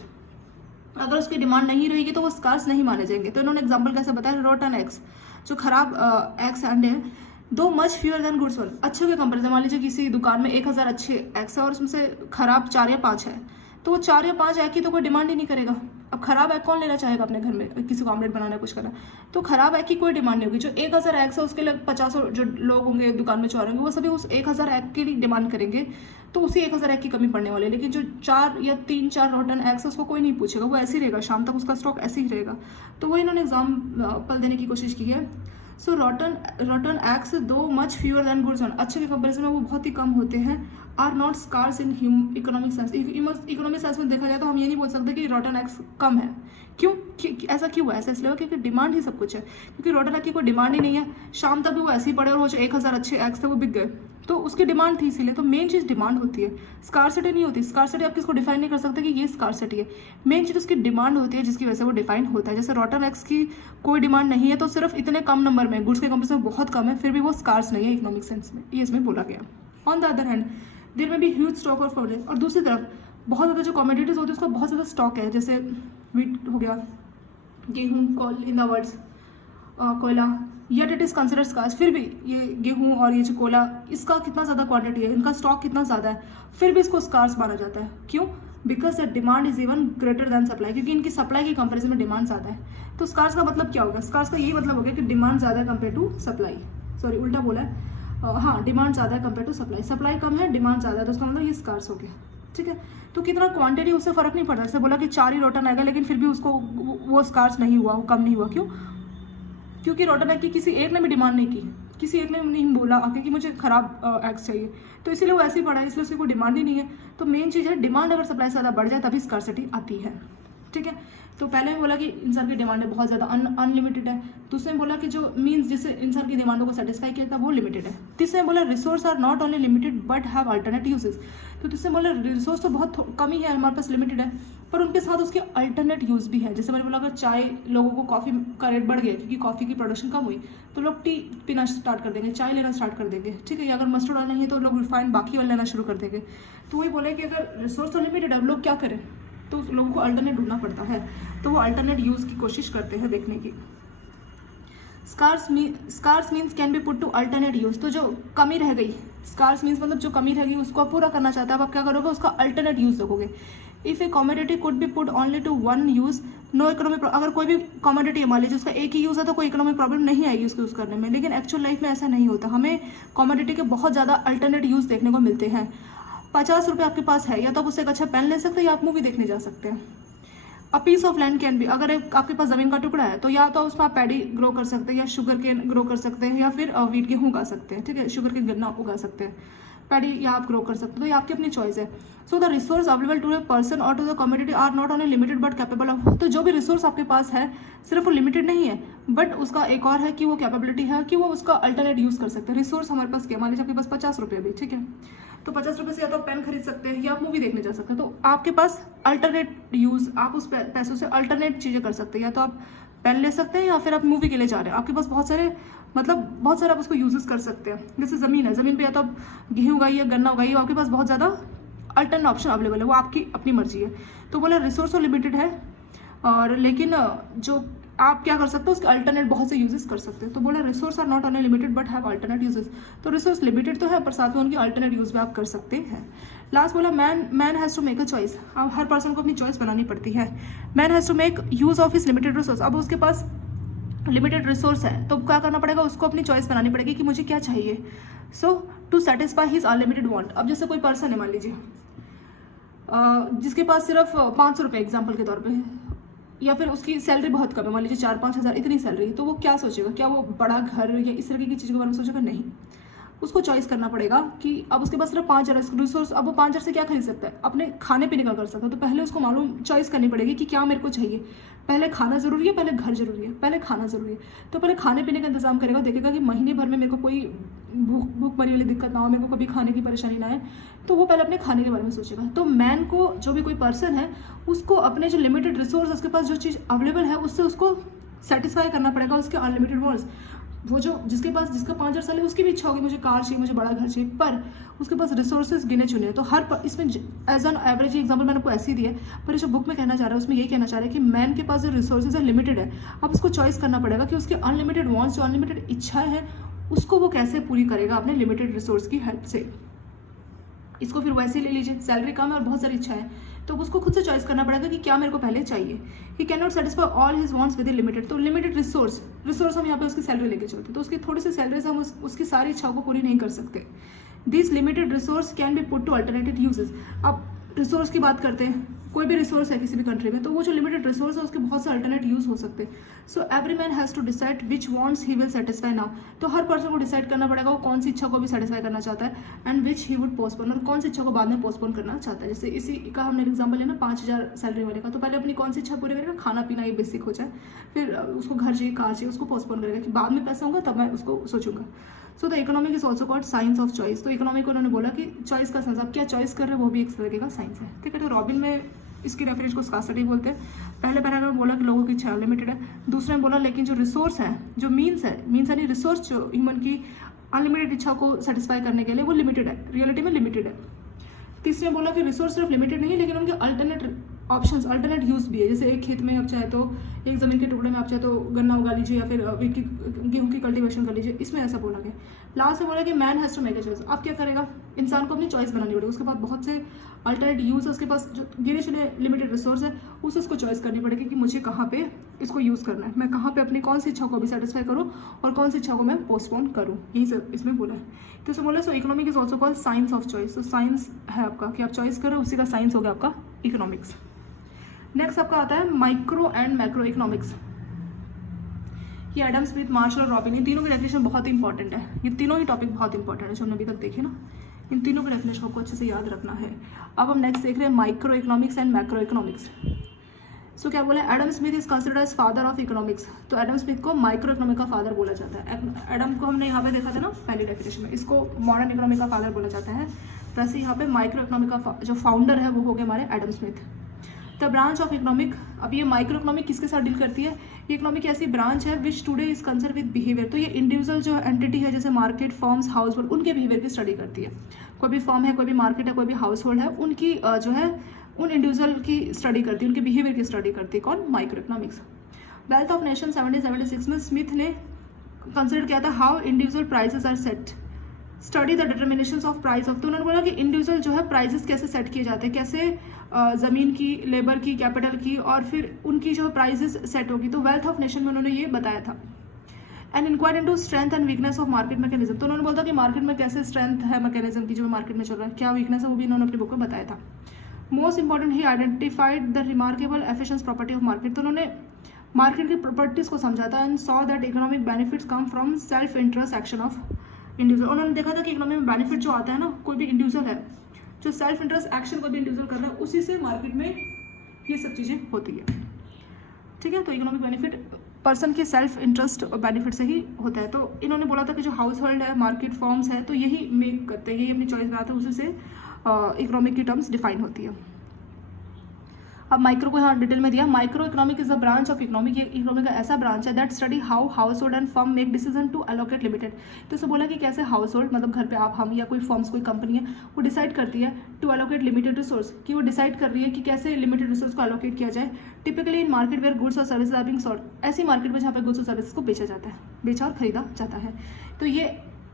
अगर उसकी डिमांड नहीं रहेगी तो वो स्कार्स नहीं माने जाएंगे। तो इन्होंने एग्जाम्पल कैसे बताया, रोटन एग्स, जो खराब एग्स अंडे हैं, दो much fewer than goods one, अच्छे के कंपेरिजन, मान लीजिए किसी दुकान में 1000 अच्छे एग्स है और उसमें से खराब 4 या 5 है, तो वो 4 या 5 एग की तो कोई डिमांड ही नहीं करेगा, अब ख़राब एग कौन लेना चाहेगा अपने घर में, किसी को ऑमलेट बनाना कुछ करना, तो ख़राब एग की कोई डिमांड नहीं होगी। जो 1000 एग्स है उसके लिए 50 जो लोग होंगे दुकान में चौर होंगे वो सभी उस 1000 एग के लिए डिमांड करेंगे, तो उसी 1000 एग की कमी पड़ने वाली है। लेकिन जो 4 या 3-4 रॉटन एग्स है उसको कोई नहीं पूछेगा, वो ऐसे ही रहेगा, शाम तक उसका स्टॉक ऐसे ही रहेगा। तो वो इन्होंने एग्जाम्पल देने की कोशिश की है। So rotten eggs though much fewer than goods on, अच्छे के कंपेरिजन में वो बहुत ही कम होते हैं। Are not scarce in economic sense, economic sense में देखा जाए तो हम ये नहीं बोल सकते कि रॉटन एग्स कम है। क्यों ऐसा क्यों है? ऐसा इसलिए क्योंकि डिमांड ही सब कुछ है, क्योंकि रॉटन एग की कोई डिमांड ही नहीं है, शाम तक भी वो ऐसे ही पड़े और वो जो 1000 अच्छे एग्स थे वो बिक गए, तो उसकी डिमांड थी इसीलिए। तो मेन चीज़ डिमांड होती है, स्कार्सिटी नहीं होती। स्कार्सिटी आप किसको डिफाइन नहीं कर सकते कि ये स्कार्सिटी है, मेन चीज़ उसकी डिमांड होती है जिसकी वजह से वो डिफाइन होता है। जैसे रॉटन एग्स की कोई डिमांड नहीं है तो सिर्फ इतने कम नंबर में, गुड्स के कंपेरिजन में बहुत कम है, फिर भी वो स्कार्स नहीं है इकोनॉमिक सेंस में, ये इसमें बोला गया। On the other hand there में भी ह्यूज स्टॉक ऑफ कमोडिटीज, और दूसरी तरफ बहुत ज़्यादा जो कमोडिटीज होती है उसका बहुत ज़्यादा स्टॉक है, जैसे वीट हो गया, गेहूँ, कोल इन द वर्ड्स कोयला, yet it is considered scarce, फिर भी ये गेहूँ और ये जो कोयला इसका कितना ज़्यादा क्वांटिटी है, इनका स्टॉक कितना ज़्यादा है, फिर भी इसको स्कार्स माना जाता है। क्यों? Because the demand is even greater than supply, क्योंकि इनकी सप्लाई की कंपेरिजन में डिमांड ज़्यादा है। तो स्कार्स का मतलब क्या होगा? स्कार्स का ये मतलब हो गया कि डिमांड ज़्यादा है कंपेयर टू सप्लाई, सॉरी उल्टा बोला है, हाँ डिमांड ज़्यादा है कंपेयर टू सप्लाई, सप्लाई कम है डिमांड ज़्यादा है, तो उसका मतलब ये स्कार्स हो गया। ठीक है, तो कितना क्वांटिटी उससे फ़र्क नहीं पड़ता। जैसे बोला कि 4 ही रॉटन आएगा लेकिन फिर भी उसको वो स्कार्स नहीं हुआ, वो कम नहीं हुआ। क्यों? क्योंकि रॉटन एग की किसी एक ने भी डिमांड नहीं की, किसी एक ने नहीं बोला आके कि मुझे ख़राब एग्स चाहिए, तो इसीलिए वो ऐसे ही पड़ा है, इसलिए उसकी कोई डिमांड ही नहीं है। तो मेन चीज़ है डिमांड अगर सप्लाई से ज़्यादा बढ़ जाए तभी स्कार्सिटी आती है। ठीक है, तो पहले बोला कि इंसान की डिमांड है बहुत ज़्यादा अनलिमिटेड है, दूसरे में बोला कि जो मीन्स जिससे इंसान की डिमांडों को सेटिस्फाई किया था वो लिमिटेड है, तीसरे में बोला resource are not only limited but have alternate uses, तो तीसरे बोला रिसोर्स तो बहुत कम ही है हमारे पास, लिमिटेड है, पर उनके साथ उसके अल्टरनेट यूज़ भी है। जैसे मैंने बोला अगर चाय, लोगों को कॉफ़ी का रेट बढ़ गया क्योंकि कॉफ़ी की प्रोडक्शन कम हुई तो लोग टी पीना स्टार्ट कर देंगे, चाय लेना स्टार्ट कर देंगे। ठीक है, अगर मस्टर्ड ऑयल नहीं है तो लोग रिफाइंड बाकी ऑयल लेना शुरू कर देंगे। तो वही बोले कि अगर रिसोर्स अनलिमिटेड है लोग क्या करें, तो लोगों को अल्टरनेट ढूंढना पड़ता है, तो वो अल्टरनेट यूज़ की कोशिश करते हैं देखने की। Scarce means can be put to alternate use, तो जो कमी रह गई, स्कार्स मीन्स मतलब जो कमी रह गई उसको आप पूरा करना चाहते हैं, अब आप क्या करोगे, उसका अल्टरनेट यूज़ देखोगे। If a commodity could be put only to one use no economic, अगर कोई भी कमोडिटी है मान लीजिए उसका एक ही यूज़ है तो कोई इकोनॉमिक प्रॉब्लम नहीं आएगी उसको यूज़ करने में, लेकिन एक्चुअल लाइफ में ऐसा नहीं होता, हमें कमोडिटी के बहुत ज़्यादा अल्टरनेट यूज़ देखने को मिलते हैं। 50 रुपये आपके पास है, या तो आप उससे एक अच्छा पेन ले सकते हैं या आप मूवी देखने जा सकते हैं। A piece of land can be, अगर आपके पास ज़मीन का टुकड़ा है तो या तो उसमें आप पैडी ग्रो कर सकते हैं या शुगर केन ग्रो कर सकते हैं या फिर वीट गेहूँ उगा सकते हैं। ठीक है, शुगर केन गन्ना उगा सकते हैं, पैडी या आप ग्रो कर सकते हो, तो ये आपकी अपनी चॉइस है। So the resource available to a person और to the community are not only limited but capable of, तो जो भी रिसोर्स आपके पास है सिर्फ वो लिमिटेड नहीं है बट उसका एक और है कि वो कैपेबिलिटी है कि वो उसका अल्टरनेट यूज़ कर सकते हैं। रिसोर्स हमारे पास क्या, मान लीजिए आपके पास 50 रुपये भी, ठीक है, तो 50 रुपये से या तो आप पेन खरीद सकते हैं या आप मूवी देखने जा सकते हैं, तो आपके पास अल्टरनेट यूज़, आप उस पैसों से अल्टरनेट चीज़ें कर सकते हैं, या तो आप पेन ले सकते हैं या फिर आप मूवी के लिए जा रहे हैं, आपके पास बहुत सारे बहुत सारे आप उसको यूजेस कर सकते हैं। जैसे ज़मीन है, ज़मीन पे या तो आप गेहूँ उगाइए, गन्ना उगाइए, आपके पास बहुत ज़्यादा अल्टरनेट ऑप्शन अवेलेबल है, वो आपकी अपनी मर्जी है। तो बोला रिसोर्स तो लिमिटेड है और लेकिन जो आप क्या कर सकते हो उसके अल्टरनेट बहुत से यूजेस कर सकते हैं। तो बोला resource are not only limited but have alternate uses, तो रिसोर्स लिमिटेड तो है पर साथ में उनकी अल्टरनेट यूज भी आप कर सकते हैं। लास्ट बोला man has to make a choice, अब हर पर्सन को अपनी चॉइस बनानी पड़ती है। Man has to make use of his limited resource, अब उसके पास लिमिटेड रिसोर्स है तो क्या करना पड़ेगा, उसको अपनी चॉइस बनानी पड़ेगी कि मुझे क्या चाहिए। So to satisfy his unlimited want, अब जैसे कोई पर्सन है मान लीजिए जिसके पास सिर्फ 500 रुपये एग्जाम्पल के तौर पे है, या फिर उसकी सैलरी बहुत कम है, मान लीजिए 4-5 हज़ार इतनी सैलरी है, तो वो क्या सोचेगा, क्या वो बड़ा घर या इस तरह की चीज़ के बारे में सोचेगा? नहीं, उसको चॉइस करना पड़ेगा कि अब उसके पास सिर्फ 5,000 रिसोर्स, अब वो 5,000 से क्या खरीद सकता है, अपने खाने पीने का कर सकता है। तो पहले उसको मालूम चॉइस करनी पड़ेगी कि क्या मेरे को चाहिए, पहले खाना ज़रूरी है, पहले घर ज़रूरी है, पहले खाना ज़रूरी है, तो पहले खाने पीने का इंतजाम करेगा, देखेगा कि महीने भर में मेरे को कोई भूख मरी वाली दिक्कत ना हो, मेरे को कभी खाने की परेशानी ना आए, तो वो पहले अपने खाने के बारे में सोचेगा। तो मैन को, जो भी कोई पर्सन है, उसको अपने जो लिमिटेड रिसोर्स, उसके पास जो चीज़ अवेलेबल है उससे उसको सेटिस्फाई करना पड़ेगा उसके अनलिमिटेड वर्ड्स। वो जो जिसका 5,000 साल है उसकी भी इच्छा होगी मुझे कार चाहिए, मुझे बड़ा घर चाहिए, पर उसके पास रिसोर्सेज गिने चुने हैं। तो इसमें एज एन एवरेज एग्जाम्पल मैंने आपको ऐसे ही दिया है, पर जो बुक में कहना चाह रहा है उसमें यही कहना चाह रहा है कि मैन के पास जो रिसोर्सेज है लिमिटेड है, अब उसको चॉइस करना पड़ेगा कि उसके अनलिमिटेड वांट्स, जो अनलिमिटेड इच्छाएं हैं, उसको वो कैसे पूरी करेगा अपने लिमिटेड रिसोर्स की हेल्प से। इसको फिर वैसे ही ले लीजिए, सैलरी कम है और बहुत सारी इच्छा है, तो उसको खुद से चॉइस करना पड़ेगा कि क्या मेरे को पहले चाहिए। He can not satisfy all his wants with limited, तो लिमिटेड रिसोर्स हम यहाँ पे उसकी सैलरी लेके चलते, तो उसकी थोड़ी सी सैलरी से हम उसकी सारी इच्छाओं को पूरी नहीं कर सकते। This limited resource can be put to alternative uses. अब रिसोर्स की बात करते हैं, कोई भी रिसोर्स है किसी भी कंट्री में, तो वो जो लिमिटेड रिसोर्स है उसके बहुत से अल्टरनेट यूज हो सकते हैं। So every man has to decide which wants he will satisfy now, तो हर पर्सन को डिसाइड करना पड़ेगा वो कौन सी इच्छा को भी सेटिस्फाई करना चाहता है, and which he would postpone, और कौन सी इच्छा को बाद में पोस्टपोन करना चाहता है। जैसे इसी का हमने एग्जाम्पल लिया ना 5,000 सैलरी वाले का, तो पहले अपनी कौन सी इच्छा पूरी करेगा, खाना पीना ये बेसिक हो जाए, फिर उसको घर चाहिए, कार चाहिए, उसको पोस्टपोन करेगा कि बाद में पैसा होगा तब मैं उसको सोचूंगा। So the economic is also called science of choice, तो इकोनॉमिक को उन्होंने बोला कि चॉइस का साइंस, आप क्या चॉइस कर रहे हो वो भी एक तरीके का साइंस है, ठीक है। तो रॉबिन में इसकी डेफिनेशन को स्कार्सिटी बोलते हैं। पहले पैराग्राफ में बोला कि लोगों की इच्छा अनलिमिटेड है, दूसरे में बोला लेकिन जो रिसोर्स है, जो मीन्स यानी रिसोर्स जो ह्यूमन की अनलिमिटेड इच्छा को सेटिस्फाई करने के लिए वो लिमिटेड है, रियलिटी में लिमिटेड है। तीसरे में बोला कि रिसोर्स सिर्फ लिमिटेड नहीं है लेकिन उनके अल्टरनेट ऑप्शंस, अल्टरनेट यूज भी है। जैसे एक खेत में आप चाहे तो एक ज़मीन के टुकड़े में आप चाहे तो गन्ना उगा लीजिए या फिर गेहूं की कल्टीवेशन कर लीजिए, इसमें ऐसा बोला गया। लास्ट में बोला कि man has to make a choice, अब क्या करेगा, इंसान को अपनी चॉइस बनानी पड़ेगी, उसके पास बहुत से अल्टरनेट यूज है, उसके पास जो गिने चुने लिमिटेड रिसोर्स है उसे उसको चॉइस करनी पड़ेगी कि मुझे कहाँ पे इसको यूज़ करना है, मैं कहाँ पे अपनी कौन सी इच्छा को भी सेटिस्फाई करूँ और कौन सी इच्छा को मैं पोस्टपोन करूँ, यही सब इसमें बोला है। तो इसमें बोला सो economic is also called science of choice, तो साइंस है आपका कि आप चॉइस करो, उसी का साइंस हो गया आपका इकोनॉमिक्स। नेक्स्ट आपका आता है माइक्रो एंड मैक्रो इकोनॉमिक्स। ये एडम स्मिथ, मार्शल और रॉबिन, इन तीनों की डेफिनेशन बहुत ही इंपॉर्टेंट है। ये तीनों ही टॉपिक बहुत इंपॉर्टेंट है जो हमने अभी तक देखे ना, इन तीनों के डेफिनेशन आपको अच्छे से याद रखना है। अब हम नेक्स्ट देख रहे हैं micro economics and macro economics. So क्या बोला, Adam Smith is considered as father of economics, तो एडम स्मिथ को माइक्रो इकोनॉमिक का फादर बोला जाता है। एडम को हमने यहाँ पे देखा था ना पहली डेफिनेशन में, इसको मॉडर्न इकोनॉमिक का फादर बोला जाता है, वैसे यहाँ पे माइक्रो इकोनॉमिक का जो फाउंडर है वो हो गए हमारे Adam Smith. The branch of economic, अब ये माइक्रो इकोनॉमिक किसके साथ डील करती है, ये इकोनॉमिक ऐसी ब्रांच है which today is concern with behaviour, तो ये इंडिविजुअल जो एंटिटी है जैसे मार्केट, फॉर्म्स, हाउस होल्ड, उनके बिहेवियर की स्टडी करती है। कोई भी फॉर्म है, कोई भी मार्केट है, कोई भी हाउस होल्ड है, उनकी जो है उन इंडिविजुअल की स्टडी करती है, उनके बिहेवियर की स्टडी करती है, कौन, micro economics. Wealth of nation 1776 में स्मिथ ने कंसिडर किया था how individual prices are set, study the determinations of price of, तो उन्होंने बोला कि इंडिविजुअल जो है प्राइसेस कैसे सेट किए जाते हैं, कैसे ज़मीन की, लेबर की, कैपिटल की, और फिर उनकी जो प्राइसेस सेट होगी, तो वेल्थ ऑफ नेशन में उन्होंने ये बताया था। And inquire into strength and weakness of market mechanism, तो उन्होंने बोला कि मार्केट में कैसे स्ट्रेंथ है मैकेनिज्म की जो मार्केट में चल रहा है, क्या वीकनेस है, वो भी इन्होंने अपनी बुक में बताया था। Most important he identified the remarkable efficient property of market, तो उन्होंने मार्केट की प्रॉपर्टीज को समझा था and saw that economic benefits come from self interest action of individual. उन्होंने देखा था कि इकोनॉमी में बेनिफिट जो आता है ना, कोई भी इंडिविजुअल है जो सेल्फ इंटरेस्ट एक्शन कोई भी इंडिविजुअल कर रहा है, उसी से मार्केट में ये सब चीज़ें होती है, ठीक है। तो इकोनॉमिक बेनिफिट पर्सन के सेल्फ इंटरेस्ट और बेनिफिट से ही होता है। तो इन्होंने बोला था कि जो हाउस होल्ड है, मार्केट, फॉर्म्स है, तो यही मेक करते हैं, यही अपनी चॉइस बनाते हैं, उसी से इकोनॉमिक की टर्म्स डिफाइन होती है। अब माइक्रो को यहाँ डिटेल में दिया, micro economic is a branch of economic, ये इकोनॉमिक का ऐसा ब्रांच है that study how household and firm make decision to allocate limited, तो इसे बोला कि कैसे हाउस होल्ड मतलब घर पे आप, हम या कोई फर्म्स, कोई कंपनी है, वो डिसाइड करती है टू एलोकेट लिमिटेड रिसोर्स, कि वो डिसाइड कर रही है कि कैसे लिमिटेड रिसोर्स को एलोकेट किया जाए। Typically in market where goods और सर्विसेज आर बीइंग सोल्ड, ऐसी मार्केट में जहाँ पे गुड्स और सर्विसेज को बेचा जाता है, बेचा और खरीदा जाता है। तो ये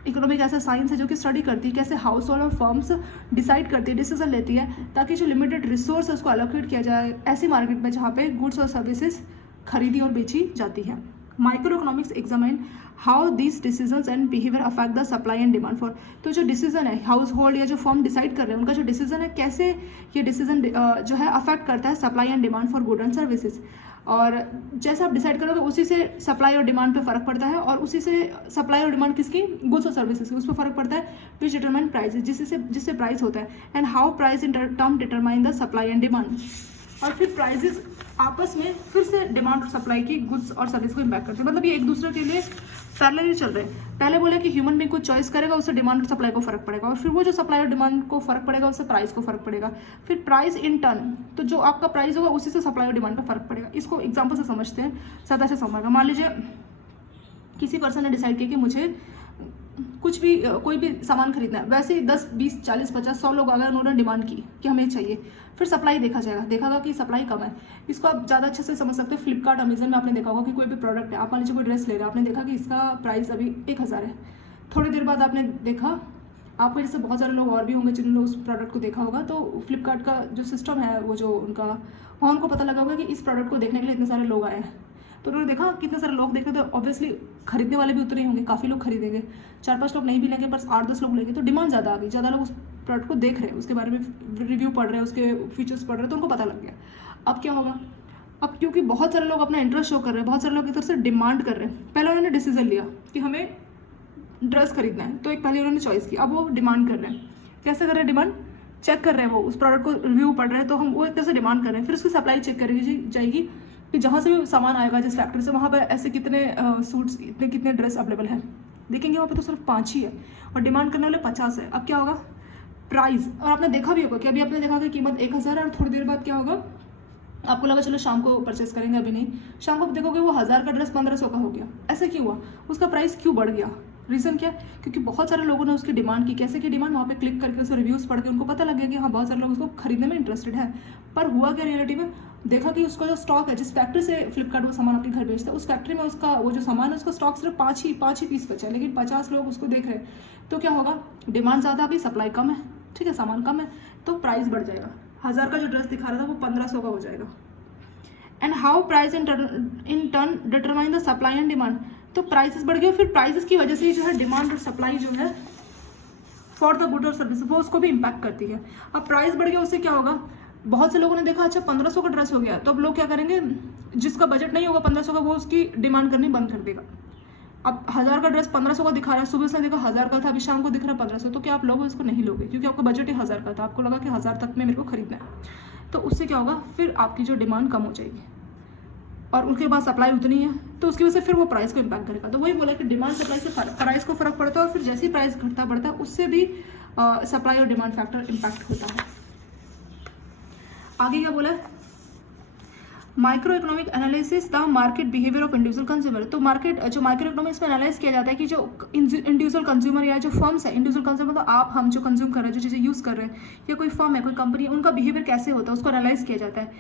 इकोनॉमिक ऐसा साइंस है जो कि स्टडी करती है कैसे हाउस होल्ड और फर्म्स डिसाइड करती है, डिसीजन लेती है ताकि जो लिमिटेड रिसोर्स है उसको एलोकेट किया जाए ऐसी मार्केट में जहाँ पे गुड्स और सर्विसेज खरीदी और बेची जाती है। Micro economics examine how this decisions and behaviour affect the supply and demand for, तो जो डिसीजन है हाउस होल्ड या जो फर्म डिसाइड कर रहे हैं उनका जो डिसीजन है, कैसे ये डिसीजन जो है अफेक्ट करता है supply and demand for good and services, और जैसे आप डिसाइड करोगे उसी से सप्लाई और डिमांड पे फर्क पड़ता है, और उसी से सप्लाई और डिमांड किसकी, गुड्स और सर्विसेज की, उस पर फर्क पड़ता है, विच डिटरमाइन प्राइसेज, जिससे प्राइस होता है, and how price in term determine the supply and demand, और फिर प्राइजेस आपस में फिर से डिमांड और सप्लाई की गुड्स और सर्विस को इम्पैक्ट करते हैं, मतलब ये एक दूसरे के लिए पैरेलल चल रहे हैं। पहले बोले कि ह्यूमन बीइंग कुछ चॉइस करेगा उससे डिमांड और सप्लाई को फर्क पड़ेगा, और फिर वो जो सप्लाई और डिमांड को फर्क पड़ेगा उससे प्राइस को फर्क पड़ेगा, फिर प्राइस इन टर्न, तो जो आपका प्राइस होगा उसी से सप्लाई और डिमांड का फर्क पड़ेगा। इसको एग्जाम्पल से समझते हैं, ज़्यादा से समझेगा। मान लीजिए किसी पर्सन ने डिसाइड किया कि मुझे कुछ भी कोई भी सामान खरीदना है, वैसे ही 10, 20, 40, 50, 100 लोग अगर उन्होंने डिमांड की कि हमें चाहिए, फिर सप्लाई देखा जाएगा, देखागा कि सप्लाई कम है। इसको आप ज़्यादा अच्छे से समझ सकते हो, फ्लिपकार्ट, अमेजन में आपने देखा होगा कि कोई भी प्रोडक्ट है, आप मान लीजिए कोई ड्रेस ले रहे हैं, आपने देखा कि इसका प्राइस अभी 1000 है, थोड़ी देर बाद आपने देखा आपके जैसे बहुत सारे लोग और भी होंगे जिन्होंने उस प्रोडक्ट को देखा होगा। तो फ्लिपकार्ट का जो सिस्टम है वो जो उनका, वहाँ उनको पता लगा होगा कि इस प्रोडक्ट को देखने के लिए इतने सारे लोग आए हैं। तो उन्होंने देखा कितने सारे लोग देख रहे थे, ऑब्वियसली खरीदने वाले भी उतने ही होंगे, काफ़ी लोग खरीदेंगे, 4-5 लोग नहीं भी लेंगे, बस 8-10 लोग लेंगे, तो डिमांड ज़्यादा आ गई, ज़्यादा लोग उस प्रोडक्ट को देख रहे हैं, उसके बारे में रिव्यू पढ़ रहे हैं, उसके फीचर्स पढ़ रहे हैं, तो उनको पता लग गया। अब क्या होगा, अब क्योंकि बहुत सारे लोग अपना इंटरेस्ट शो कर रहे हैं, बहुत सारे लोग एक तरफ से डिमांड कर रहे हैं, पहले उन्होंने डिसीजन लिया कि हमें ड्रेस खरीदना है, तो एक पहले उन्होंने चॉइस की, अब वो डिमांड कर रहे हैं। कैसे कर रहे हैं डिमांड, चेक कर रहे हैं, वो उस प्रोडक्ट को रिव्यू पढ़ रहे हैं, तो हम वो एक तरह से डिमांड कर रहे हैं। फिर उसकी सप्लाई चेक करेगी जाएगी कि जहाँ से भी सामान आएगा जिस फैक्ट्री से, वहाँ पर ऐसे कितने सूट्स, इतने कितने ड्रेस अवेलेबल हैं, देखेंगे वहाँ पे तो सिर्फ 5 ही है और डिमांड करने वाले 50 है। अब क्या होगा, प्राइस, और आपने देखा भी होगा कि अभी आपने देखा कि कीमत 1000 है और थोड़ी देर बाद क्या होगा, आपको लगा चलो शाम को परचेस करेंगे, अभी नहीं, शाम को देखोगे वो 1000 का ड्रेस 1500 का हो गया। ऐसे क्यों हुआ, उसका प्राइस क्यों बढ़ गया, रीज़न क्या, क्योंकि बहुत सारे लोगों ने उसकी डिमांड की। कैसे की डिमांड, वहाँ पे क्लिक करके उसके रिव्यूज़ पढ़ के उनको पता लग गया कि हाँ बहुत सारे लोग उसको खरीदने में इंटरेस्टेड है। पर हुआ क्या रियलिटी में, देखा कि उसका जो स्टॉक है, जिस फैक्ट्री से फ्लिपकार्ट वो सामान आपके घर भेजता है, उस फैक्ट्री में उसका वो जो सामान है उसका स्टॉक सिर्फ 5 ही पीस बचा है, लेकिन 50 लोग उसको देख रहे हैं। तो क्या होगा, डिमांड ज़्यादा आ गई, सप्लाई कम है, ठीक है, सामान कम है, तो प्राइस बढ़ जाएगा। 1000 का जो ड्रेस दिखा रहा था वो 1500 का हो जाएगा। And how price in turn determine the supply and demand, तो प्राइसेस बढ़ गए, फिर प्राइसेस की वजह से ही जो है डिमांड और सप्लाई जो है फॉर द गुड और सर्विस वो उसको भी इम्पैक्ट करती है। अब प्राइस बढ़ गया, उससे क्या होगा, बहुत से लोगों ने देखा अच्छा 1500 का ड्रेस हो गया, तो अब लोग क्या करेंगे, जिसका बजट नहीं होगा 1500 का, वो उसकी डिमांड करनी बंद कर देगा। अब 1000 का ड्रेस 1500 का दिखा रहा है, सुबह से देखा 1000 का था, अभी शाम को दिख रहा है 1500, तो क्या आप लोग इसको नहीं लोगे, क्योंकि आपका बजट ही 1000 का था, आपको लगा कि 1000 तक में मेरे को खरीदना है। तो उससे क्या होगा, फिर आपकी जो डिमांड कम हो जाएगी और उनके पास सप्लाई उतनी है, तो उसकी वजह से फिर वो प्राइस को इम्पैक्ट करेगा। तो वही बोला कि डिमांड सप्लाई से प्राइस को फर्क पड़ता है, और फिर जैसे ही प्राइस घटता बढ़ता है उससे भी सप्लाई और डिमांड फैक्टर इम्पैक्ट होता है। आगे क्या बोला है, micro economic analysis the market behaviour of individual consumer. तो मार्केट जो माइक्रो इकोनॉमिक्स में एनालाइज किया जाता है कि जो इंडिविजुअल कंज्यूमर या जो फर्म्स है, इंडिविजुअल कंज्यूमर तो आप हम जो कंज्यूम कर रहे हैं, जो चीज़ें यूज़ कर रहे हैं, या कोई फर्म है, कोई कंपनी है, उनका बिहेवियर कैसे होता है उसको एनालाइज किया जाता है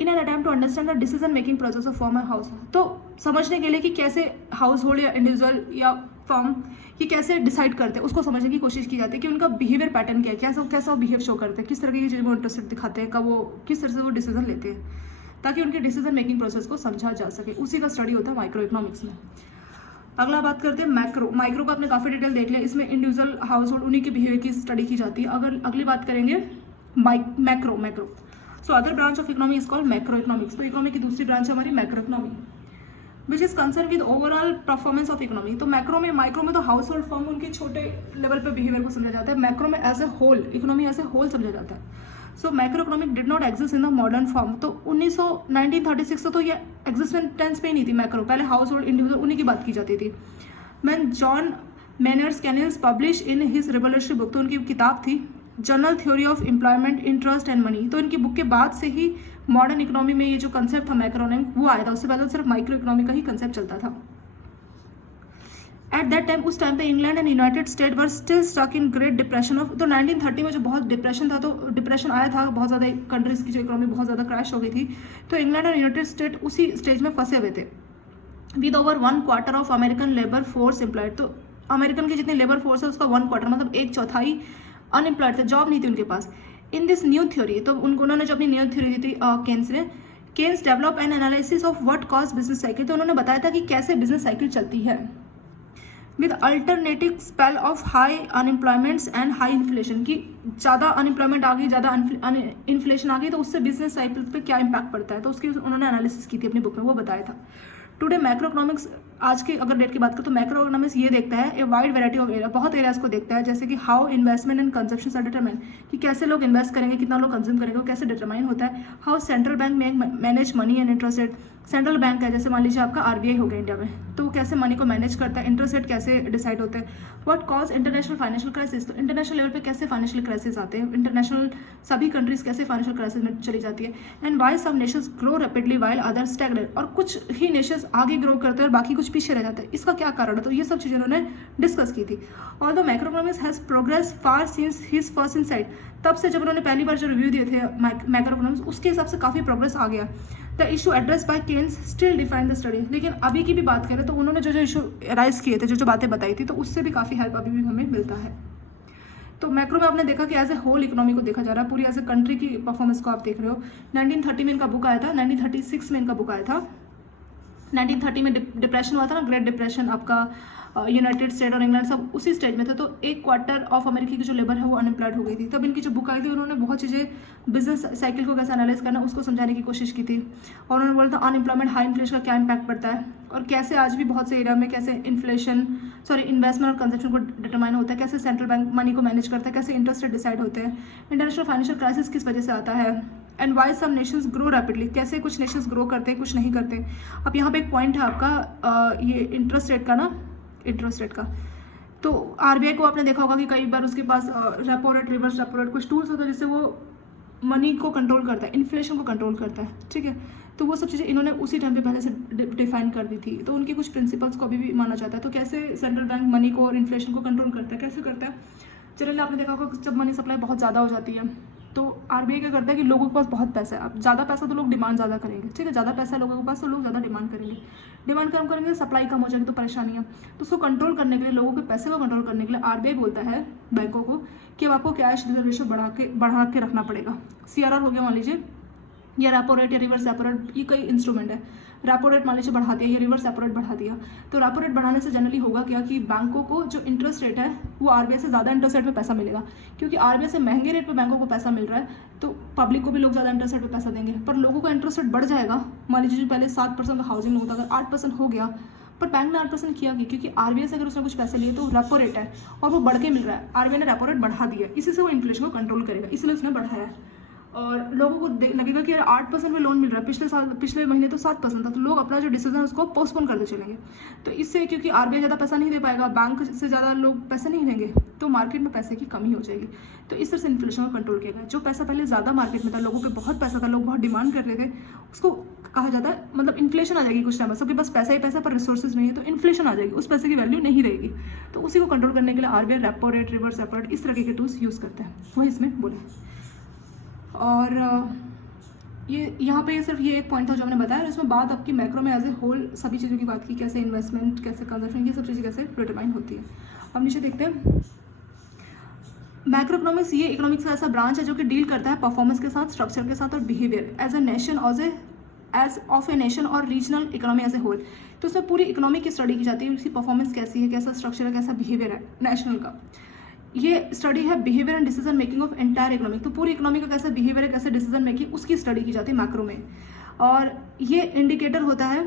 in an attempt to understand the decision making process of firm and house. तो समझने के लिए कि कैसे हाउस होल्ड या इंडिविजुअल या फर्म ये कैसे डिसाइड करते हैं, उसको समझने की कोशिश की जाती है कि उनका बिहेवियर पैटर्न क्या है, कैसा बिहेव शो करते हैं, किस तरह की चीज़ें वो इंटरेस्टेड दिखाते हैं, कब वो किस तरह से वो डिसीजन लेते हैं, ताकि उनके डिसीजन मेकिंग प्रोसेस को समझा जा सके। उसी का स्टडी होता है माइक्रो इकोनॉमिक्स में। अगला बात करते हैं मैक्रो। माइक्रो का आपने काफ़ी डिटेल देख लिया, इसमें इंडिविजुअल हाउस होल्ड उन्हीं के बिहेवियर की स्टडी की जाती है। अगर अगली बात करेंगे macro. So other branch of economy is called macro economics. तो इकोनॉमी की दूसरी ब्रांच है हमारी macro economy, which is concern with overall performance of economy. तो माइक्रो में तो हाउस होल्ड फर्म उनके छोटे लेवल पर बिहेवियर को समझा जाता है, मैक्रो में as a whole economy as a whole समझा जाता है। So micro economic did not exist in the modern form. तो 1936 तो ये एग्जिस्टेंस पे ही नहीं थी मैक्रो, पहले हाउस होल्ड इंडिविजुअल उन्हीं की बात की जाती थी। Man John Maynard Keynes publish in his revolutionary book, तो उनकी किताब थी general theory of employment, interest and money. तो इनकी बुक के बाद से ही मॉडर्न इकोनॉमी में ये जो कंसेप्ट था मैक्रो इकोनॉमिक वो आया था, उससे पहले तो सिर्फ माइक्रो इकोनॉमी का ही कंसेप्ट चलता था। एट दैट टाइम, उस टाइम पे England and United State were still stuck in Great Depression of. तो 1930 में जो बहुत डिप्रेशन था, तो डिप्रेशन आया था, बहुत ज़्यादा कंट्रीज़ की जो इकोनॉमी बहुत ज़्यादा क्रैश हो गई थी, तो इंग्लैंड और यूनाइटेड स्टेट उसी स्टेज में फंसे हुए थे। With over 1/4 of American labour force employed. तो अमेरिकन की जितनी लेबर फोर्स है उसका 1/4 मतलब 1/4 अनएम्प्लॉयड थे, जॉब नहीं थी उनके पास। इन दिस न्यू थ्योरी, तो उन्होंने जो अपनी न्यू थ्योरी दी थी केन्स ने, Keynes develop an analysis of what cause business cycle. तो उन्होंने बताया था कि कैसे बिजनेस साइकिल चलती है with alternative spell of high अनएम्प्लॉयमेंट्स and high inflation, की ज़्यादा अनएम्प्लॉयमेंट आ गई, ज़्यादा इन्फ्लेशन आ गई, तो उससे बिजनेस साइकिल पे क्या इम्पैक्ट पड़ता है, तो उसकी उन्होंने एनालिसिस की थी अपनी बुक में, वो बताया था। टुडे मैक्रो इकोनॉमिक्स, आज की अगर डेट की बात करें तो मैक्रो इकोनॉमिक्स ये देखता है a wide variety of area, बहुत एरियाज को देखता है, जैसे कि how investment and consumption are determine, कि कैसे लोग इन्वेस्ट करेंगे, कितना लोग कंज्यूम करेंगे, वो कैसे डिटरमाइन होता है। How central bank manage money and interest rate, central bank है जैसे मान लीजिए आपका RBI हो गया इंडिया में, तो वो कैसे मनी को मैनेज करता है, इंटरेस्ट रेट कैसे डिसाइड होते हैं। What cause international financial crisis, तो इंटरनेशनल लेवल पे कैसे फाइनेंशियल क्राइसिस आते हैं, इंटरनेशनल सभी कंट्रीज कैसे फाइनेंशियल क्राइसिस में चली जाती है। And why some nations grow rapidly while other stagnate, और कुछ ही नेशंस आगे ग्रो करते हैं और बाकी कुछ पीछे रह जाते हैं, इसका क्या कारण है, तो ये सब चीज़ें उन्होंने डिस्कस की थी। Although macro economics has progress far since his first insight, तब से जब उन्होंने पहली बार जो रिव्यू दिए थे मैक्रो इकोनॉमिक्स, उसके हिसाब से काफ़ी प्रोग्रेस आ गया। The issue address by Keynes still define the study, लेकिन अभी की भी बात करें तो उन्होंने जो इशू राइज किए थे, जो बातें बताई थी, तो उससे भी काफ़ी हेल्प अभी भी हमें मिलता है। तो मैक्रो में आपने देखा कि एज ए होल इकोनॉमी को देखा जा रहा है, पूरी एज ए कंट्री की परफॉर्मेंस को आप देख रहे हो। 1930 में इनका बुक आया था, 1936 में इनका बुक आया था। 1930 में डिप्रेशन हुआ था ना, ग्रेट डिप्रेशन, आपका यूनाइटेड स्टेट और इंग्लैंड सब उसी स्टेज में थे। तो 1/4 ऑफ अमेरिका की जो लेबर है वो अनएम्प्लॉयड हो गई थी। तब इनकी जो बुक आई थी उन्होंने बहुत चीज़ें बिजनेस साइकिल को कैसे एनालाइज करना उसको समझाने की कोशिश की थी। और उन्होंने बोला था अनएम्प्लॉयमेंट, हाई इन्फ्लेशन का क्या इंपैक्ट पड़ता है और कैसे आज भी बहुत से एरिया में कैसे इन्वेस्टमेंट और कंजप्शन को डिटरमाइन होता है, कैसे सेंट्रल बैंक मनी को मैनेज करता है, कैसे इंटरेस्ट रेट डिसाइड होते हैं, इंटरनेशनल फाइनेंशियल क्राइसिस किस वजह से आता है, and why some nations grow rapidly, कैसे कुछ नेशंस ग्रो करते हैं कुछ नहीं करते। अब यहाँ पे एक पॉइंट है आपका ये इंटरेस्ट रेट का। तो आरबीआई को आपने देखा होगा कि कई बार उसके पास repo rate, reverse repo rate, कुछ टूल्स होते हैं जिससे वो मनी को कंट्रोल करता है, इन्फ्लेशन को कंट्रोल करता है, ठीक है। तो वो सब चीज़ें इन्होंने उसी टाइम पे पहले से डिफाइन कर दी थी। तो उनके कुछ प्रिंसिपल्स को अभी भी माना जाता है। तो कैसे सेंट्रल बैंक मनी को और इन्फ्लेशन को कंट्रोल करता है, कैसे करता है। जनरली आपने देखा होगा जब मनी सप्लाई बहुत ज़्यादा हो जाती है तो आरबीआई क्या करता है कि लोगों के पास बहुत पैसा है, अब ज़्यादा पैसा तो लोग डिमांड ज़्यादा करेंगे, ठीक है, ज़्यादा पैसा लोगों के पास तो लोग ज़्यादा डिमांड करेंगे, डिमांड कम करेंगे, सप्लाई कम हो जाएगी तो परेशानी है। तो उसको कंट्रोल करने के लिए, लोगों के पैसे को कंट्रोल करने के लिए आरबीआई बोलता है बैंकों को कि अब आपको कैश रिजर्व रेशियो बढ़ा के रखना पड़ेगा। सीआरआर हो गया मान लीजिए, या रेपो रेट या रिवर्स रेपो रेट, ये कई इंस्ट्रूमेंट है। रेपो रेट मान लीजिए बढ़ा दिया या रिवर्स रेपो रेट बढ़ा दिया, तो रेपो रेट बढ़ाने से जनरली होगा क्या कि बैंकों को जो इंटरेस्ट रेट है वो आरबीआई से ज़्यादा इंटरेस्ट रेट पे पैसा मिलेगा, क्योंकि आरबीआई से महंगे रेट पे बैंकों को पैसा मिल रहा है तो पब्लिक को भी लोग ज़्यादा इंटरेस्ट रेट पे पैसा देंगे। पर लोगों का इंटरेस्ट रेट बढ़ जाएगा, मान लीजिए जो पहले 7% का हाउसिंग लोन था अगर 8% हो गया, पर बैंक ने 8% किया क्योंकि आरबीआई से अगर उसने कुछ पैसे लिए तो रेपो रेट है और वो बढ़ के मिल रहा है, आरबीआई ने रेपो रेट बढ़ा दिया, इसी से वो इन्फ्लेशन को कंट्रोल करेगा, इसलिए उसने बढ़ाया है। और लोगों को लगेगा कि 8% में लोन मिल रहा है, पिछले महीने तो 7% था, तो लोग अपना जो डिसीजन है उसको पोस्टपोन करते चलेंगे। तो इससे क्योंकि आरबीआई ज़्यादा पैसा नहीं दे पाएगा, बैंक से ज़्यादा लोग पैसे नहीं लेंगे, तो मार्केट में पैसे की कमी हो जाएगी। तो इस तरह से इन्फ्लेशन को कंट्रोल किया गया। जो पैसा पहले ज़्यादा मार्केट में था, लोगों के बहुत पैसा था, लोग बहुत डिमांड कर रहे थे, उसको कहा जाता है मतलब इन्फ्लेशन आ जाएगी कुछ टाइम, सबके पास पैसा ही पैसा पर रिसोर्सेज नहीं है, तो इन्फ्लेशन आ जाएगी, उस पैसे की वैल्यू नहीं रहेगी। तो उसी को कंट्रोल करने के लिए RBI repo rate, reverse repo rate, इस तरह के टूल्स यूज़ करते हैं, वही इसमें बोले। और ये यहाँ पे सिर्फ ये एक पॉइंट था जो हमने बताया, और इसमें बात आपकी मैक्रो में एज ए होल सभी चीज़ों की बात की, कैसे इन्वेस्टमेंट, कैसे कंजप्शन, ये सब चीज़ें कैसे डिटरमाइन होती है। अब नीचे देखते हैं, मैक्रो इकोनॉमिक्स ये इकोनॉमिक्स का ऐसा ब्रांच है जो कि डील करता है परफॉर्मेंस के साथ, स्ट्रक्चर के साथ और behaviour as a nation, as of a nation और regional economy as a whole. तो उसमें पूरी इकोनॉमी की स्टडी की जाती है, उसकी परफॉर्मेंस कैसी है, कैसा स्ट्रक्चर है, कैसा बिहेवियर है नेशनल का। ये स्टडी है behaviour and decision making of entire economy, तो पूरी इकोनॉमी का कैसा बिहेवियर है, कैसे डिसीजन मेकिंग, उसकी स्टडी की जाती है मैक्रो में। और ये इंडिकेटर होता है,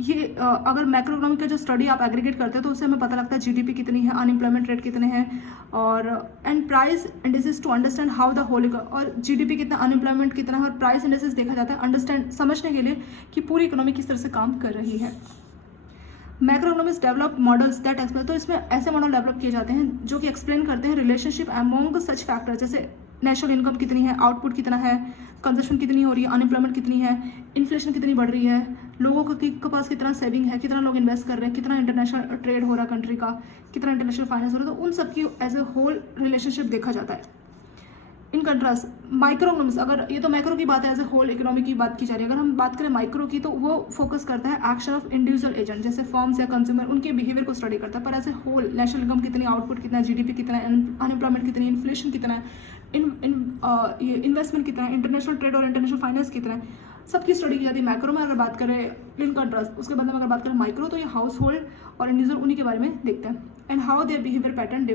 ये अगर मैक्रो इकोनॉमी का जो स्टडी आप एग्रीगेट करते हैं तो उससे हमें पता लगता है जीडीपी कितनी है, अनएम्प्लॉयमेंट रेट कितने हैं, और and price indices to understand how the whole, और जीडीपी कितना, अनएम्प्लॉयमेंट कितना है, और प्राइस इंडिसेस देखा जाता है समझने के लिए कि पूरी इकोनॉमी किस तरह से काम कर रही है। Macro economics develop models that explain, तो इसमें ऐसे मॉडल डेवलप किए जाते हैं जो कि एक्सप्लेन करते हैं रिलेशनशिप अमोंग सच फैक्टर, जैसे नेशनल इनकम कितनी है, आउटपुट कितना है, कंजप्शन कितनी हो रही है, अनएम्प्लॉयमेंट कितनी है, इन्फ्लेशन कितनी बढ़ रही है, लोगों के पास कितना सेविंग है, कितना लोग इन्वेस्ट कर रहे हैं, कितना इंटरनेशनल ट्रेड हो रहा है कंट्री का, कितना इंटरनेशनल फाइनेंस हो रहा है, तो उन सब की एज ए होल रिलेशनशिप देखा जाता है। इन कंट्रास्ट माइक्रो इकोनॉमिक्स, अगर ये तो मैक्रो की बात है, एज ए होल इकोनॉमी की बात की जा रही है, अगर हम बात करें माइक्रो की तो वो फोकस करता है एक्शन ऑफ इंडिविजुअल एजेंट, जैसे फर्म्स या कंज्यूमर, उनके बिहेवियर को स्टडी करता है। पर as a whole national income कितनी, आउटपुट कितना है, जीडीपी कितना है, अनएम्प्लॉयमेंट कितनी, इन्फ्लेशन कितना है, ये इन्वेस्टमेंट कितना है, इंटरनेशनल ट्रेड और इंटरनेशनल फाइनेंस कितना है, सबकी स्टडी की जाती है मैक्रो में। अगर बात करें इन कंट्रास्ट, उसके बाद में अगर बात करें माइक्रो, तो ये हाउस होल्ड और इंडिविजुअल उन्हीं के बारे में देखते हैं, and how their behaviour pattern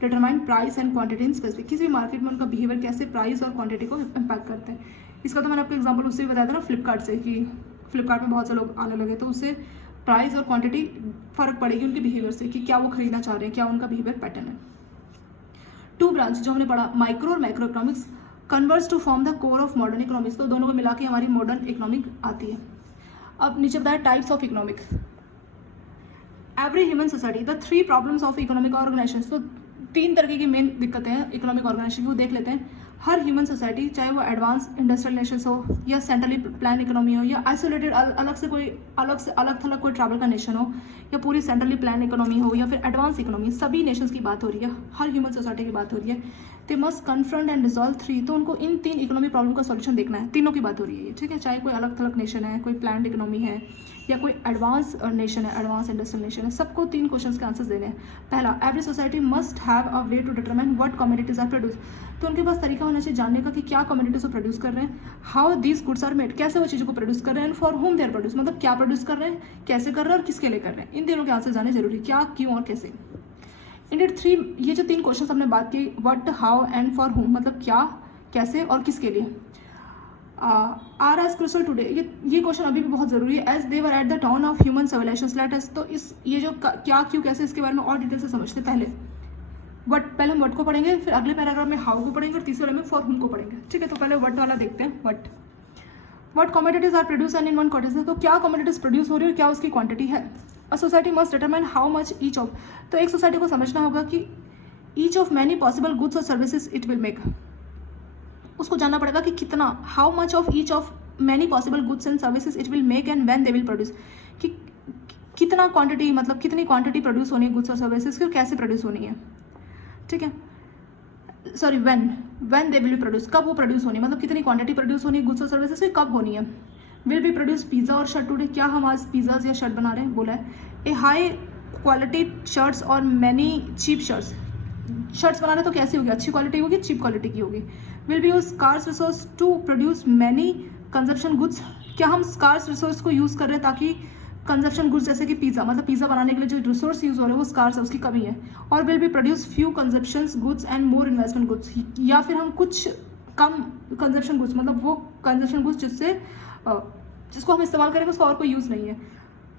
determine price and quantity in specific, किसी भी मार्केट में उनका बिहेवियर कैसे प्राइस और क्वांटिटी को इम्पैक्ट करते हैं। इसका तो मैंने आपको एग्जांपल उससे भी बताया था ना, फ्लिपकार्ट से, कि फ्लिपकार्ट में बहुत से लोग आने लगे तो उससे प्राइस और क्वांटिटी फर्क पड़ेगी उनके बिहेवियर से, कि क्या वो खरीदना चाह रहे हैं, क्या उनका बिहेवियर पैटर्न है। टू ब्रांच जो हमने पढ़ा, माइक्रो और macro economics, converse to form the core of modern economics, तो दोनों को मिला के हमारी मॉडर्न इकोनॉमिक आती है। अब नीचे बताया types of economic, every human society, the 3 problems of economic organisation, तो 3 तरीके की मेन दिक्कतें हैं इकोनॉमिक ऑर्गेनाइजेशन की, वो देख लेते हैं। हर ह्यूमन सोसाइटी, चाहे वो एडवांस इंडस्ट्रियल नेशंस हो या सेंट्रली प्लान इकोनॉमी हो या आइसोलेटेड अलग थलग कोई ट्रैवल का नेशन हो या पूरी सेंट्रली प्लान इकोनॉमी हो या फिर एडवांस इकोनॉमी, सभी नेशंस की बात हो रही है, हर ह्यूमन सोसाइटी की बात हो रही है। They must confront and resolve 3, तो उनको इन 3 इकोनॉमिक प्रॉब्लम का सॉल्यूशन देखना है, तीनों की बात हो रही है ये, ठीक है। चाहे कोई अलग थलग नेशन है, कोई प्लान्ड इकोनॉमी है या कोई एडवांस नेशन है, एडवांस इंडस्ट्रियल नेशन है, सबको 3 क्वेश्चंस के आंसर्स देने हैं। पहला, every society must have a way to determine what commodities are produce, तो उनके पास तरीका होना चाहिए जानने का कि क्या कमोडिटीज वो प्रोड्यूस कर रहे हैं, how these goods are made, कैसे वो चीज़ों को प्रोड्यूस कर रहे हैं, and for whom they are produce, मतलब क्या प्रोड्यूस कर रहे हैं, कैसे कर रहे हैं और किसके लिए कर रहे हैं, इन तीनों के आंसर जाने जरूरी, क्या, क्यों और कैसे। इंडेड 3, ये जो 3 क्वेश्चन हमने बात की, what, how and for whom, मतलब क्या, कैसे और किसके लिए, आर एज क्रूशल टुडे, ये क्वेश्चन अभी भी बहुत ज़रूरी है, as they were at the dawn of human civilisation. Let us, तो इस ये जो क्या, क्यों, कैसे, इसके बारे में और डिटेल से समझते। पहले पहले हम व्हाट को पढ़ेंगे, फिर अगले पैराग्राफ में हाउ को पढ़ेंगे और तीसरे में फॉर होम को पढ़ेंगे, ठीक है। तो पहले व्हाट वाला देखते हैं। What commodities are produce and in one quantity, तो क्या कमोडिटीज प्रोड्यूस हो रही है और क्या उसकी क्वांटिटी है। अ society must determine how much each of, तो एक सोसाइटी को समझना होगा कि each of many possible goods और सर्विसेज इट विल मेक, उसको जानना पड़ेगा कि कितना, how much of each of many possible goods and services it will make and when they will produce, कि कितना क्वांटिटी, मतलब कितनी क्वांटिटी प्रोड्यूस होनी है गुड्स और सर्विसेज की, कैसे प्रोड्यूस होनी है, ठीक है। Sorry, when they will be produce, कब वो प्रोड्यूस होनी है, मतलब कितनी क्वांटिटी प्रोड्यूस होनी है गुड्स और सर्विसेज की, कब होनी है। विल बी प्रोड्यूस पिज़्ज़ा और शर्ट टुडे, क्या हम आज पिज़्ज़ाज या शर्ट बना रहे हैं, बोला है। ए हाई क्वालिटी शर्ट्स और मैनी चीप शर्ट्स बना रहे हैं तो कैसी होगी, अच्छी क्वालिटी होगी, चीप क्वालिटी की होगी। Will be use scarce resource to produce many consumption goods, क्या हम स्कार्स रिसोर्स को यूज़ कर रहे हैं ताकि कंजप्शन गुड्स जैसे कि पिज़्ज़ा, मतलब पिज़्ज़ा बनाने के लिए जो रिसोर्स यूज़ हो रहे हैं वो स्कार्स है, उसकी कमी है। और will be produce few consumption goods and more investment goods, या फिर हम कुछ कम कंजप्शन गुड्स, मतलब वो कंजप्शन गुड्स जिसको हम इस्तेमाल करेंगे उसका और कोई यूज़ नहीं है,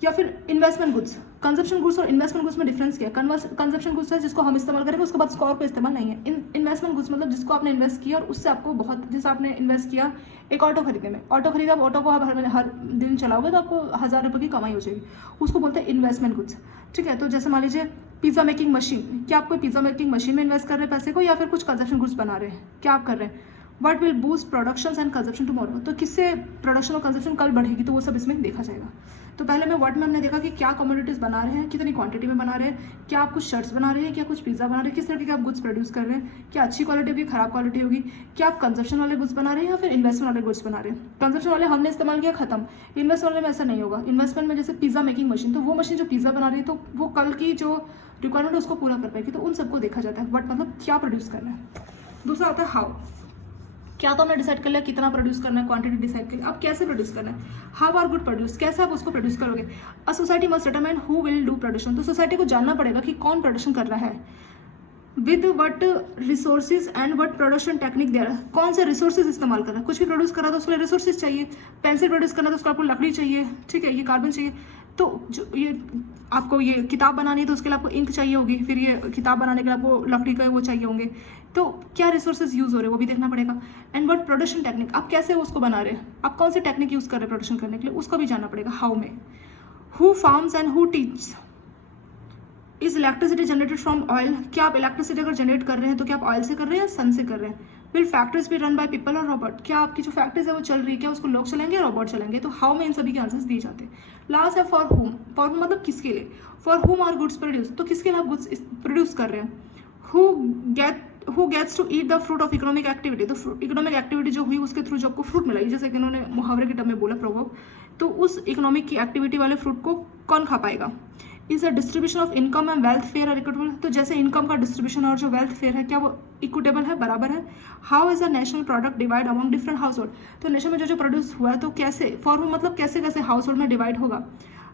या फिर इन्वेस्टमेंट गुड्स। कंजप्शन गुड्स और इन्वेस्टमेंट गुड्स में डिफरेंस क्या है। कंजप्शन गुड्स है जिसको हम इस्तेमाल करेंगे उसके बाद उसका और कोई इस्तेमाल नहीं है। इन्वेस्टमेंट गुड्स मतलब जिसको आपने इन्वेस्ट किया और उससे आपको बहुत, जैसे आपने इन्वेस्ट किया एक ऑटो खरीदने में, ऑटो खरीदा, आप ऑटो को आप हर दिन चलाओगे तो आपको 1000 रुपये की कमाई हो जाएगी, उसको बोलते हैं इन्वेस्टमेंट गुड्स, ठीक है। तो जैसे मान लीजिए पिज़्ज़ा मेकिंग मशीन, क्या आप कोई पिज़्ज़ा मेकिंग मशीन में इन्वेस्ट कर रहे हैं पैसे को, या फिर कुछ कंजप्शन गुड्स बना रहे हैं, क्या आप कर रहे हैं। What will boost production and consumption tomorrow, तो किससे प्रोडक्शन और कंजप्शन कल बढ़ेगी, तो वो सब इसमें देखा जाएगा। तो पहले में व्हाट में हमने देखा कि क्या कमोडिटीज़ बना रहे हैं, कितनी क्वांटिटी में बना रहे हैं, क्या आप कुछ शर्ट्स बना रहे हैं, क्या कुछ पिज़्ज़ा बना रहे हैं, किस तरह के आप गुड्स प्रोड्यूस कर रहे हैं, क्या अच्छी क्वालिटी होगी, खराब क्वालिटी होगी, क्या आप कंजप्शन वाले गुड्स बना रहे हैं या फिर इन्वेस्टमेंट वाले गुड्स बना रहे हैं। कंजप्शन वाले हमने इस्तेमाल किया, खत्म। इन्वेस्ट वाले में ऐसा नहीं होगा। इन्वेस्टमेंट में जैसे पिज़्ज़ा मेकिंग मशीन, तो वो मशीन जो पिज़्ज़ा बना रही है तो वो कल की जो रिक्वायरमेंट है उसको पूरा कर पाएगी, तो उन सबको देखा जाता है। बट मतलब क्या प्रोड्यूस करना है। दूसरा आता है हाउ, क्या तो हमने डिसाइड कर लिया कितना प्रोड्यूस करना है, क्वांटिटी डिसाइड कर, अब कैसे प्रोड्यूस करना है। हाउ आर गुड प्रोड्यूस, कैसे आप उसको प्रोड्यूस करोगे। A society must determine who will do production, तो सोसाइटी को जानना पड़ेगा कि कौन प्रोडक्शन कर रहा है, with what resources and what production technique दे रहा है, कौन से रिसोर्सेज इस्तेमाल कर रहा है। कुछ भी प्रोड्यूस कर रहा है तो उसके लिए रिसोर्सेज चाहिए, पेंसिल प्रोड्यूस करना तो उसको आपको लकड़ी चाहिए, ठीक है, ये कार्बन चाहिए। तो जो ये आपको ये किताब बनानी है तो उसके लिए आपको इंक चाहिए होगी, फिर ये किताब बनाने के लिए आपको लकड़ी का वो चाहिए होंगे। तो क्या रिसोर्सेज यूज़ हो रहे हैं वो भी देखना पड़ेगा। एंड वट प्रोडक्शन टेक्निक, आप कैसे उसको बना रहे हैं, आप कौन सी टेक्निक यूज़ कर रहे हैं प्रोडक्शन करने के लिए, उसको भी जानना पड़ेगा। हाउ में who farms and who teach, is electricity generated from oil, क्या आप इलेक्ट्रिसिटी अगर जनरेट कर रहे हैं तो क्या आप ऑयल से कर रहे हैं या सन से कर रहे हैं। विल फैक्ट्रीज भी रन बाय पीपल और रोबोट, क्या आपकी जो फैक्ट्रीज है वो चल रही है, क्या उसको लोग चलेंगे या रोबोट चलेंगे। तो हाउ में इन सभी के आंसर्स दिए जाते हैं। लास्ट है फॉर होम, फॉर होम मतलब किसके लिए, for whom are goods produce, तो किसके लिए आप गुड्स प्रोड्यूस कर रहे हैं। Who gets to eat the fruit of economic activity, तो इकोनॉमिक एक्टिविटी जो हुई उसके थ्रू जो आपको फ्रूट मिला, जैसे कि उन्होंने मुहावरे के टर्म में बोला प्रोवर्ब, तो उस इकोनॉमिक की एक्टिविटी वाले फ्रूट को कौन खा पाएगा। Is the distribution of income and wealth fair और इक्विटेबल, तो जैसे इनकम का डिस्ट्रीब्यूशन और जो वेल्थ फेयर है क्या वो इक्विटेबल है, बराबर है। How is the national product divide among different house hold, तो नेशन में जो प्रोड्यूस हुआ है तो कैसे, फॉर होम मतलब कैसे कैसे हाउस होल्ड में डिवाइड होगा।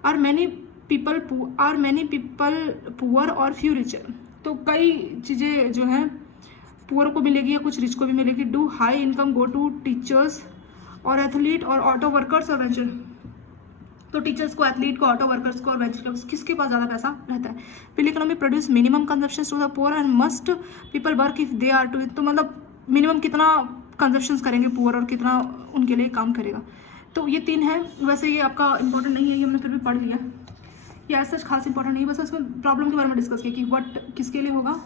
आर मैनी पीपल पुअर और फ्यू रिच, तो कई चीज़ें जो हैं पुअर को मिलेगी या कुछ रिच को भी मिलेगी। Do high income go to teachers और एथलीट और ऑटो वर्कर्स और वेंचर, तो टीचर्स को, एथलीट को, ऑटो वर्कर्स को और वेंचर को किसके पास ज़्यादा पैसा रहता है। Will economy produce minimum consumption to the poor and must people work if they are to, तो मतलब मिनिमम कितना कंजप्शन करेंगे पुअर और कितना उनके लिए काम करेगा। तो ये 3 है। वैसे ये आपका इंपॉर्टेंट नहीं है, ये हमने फिर भी पढ़ लिया, ये ऐसा खास इंपॉर्टेंट नहीं है, बस उसमें प्रॉब्लम के बारे में डिस्कस किया कि व्हाट किसके लिए होगा,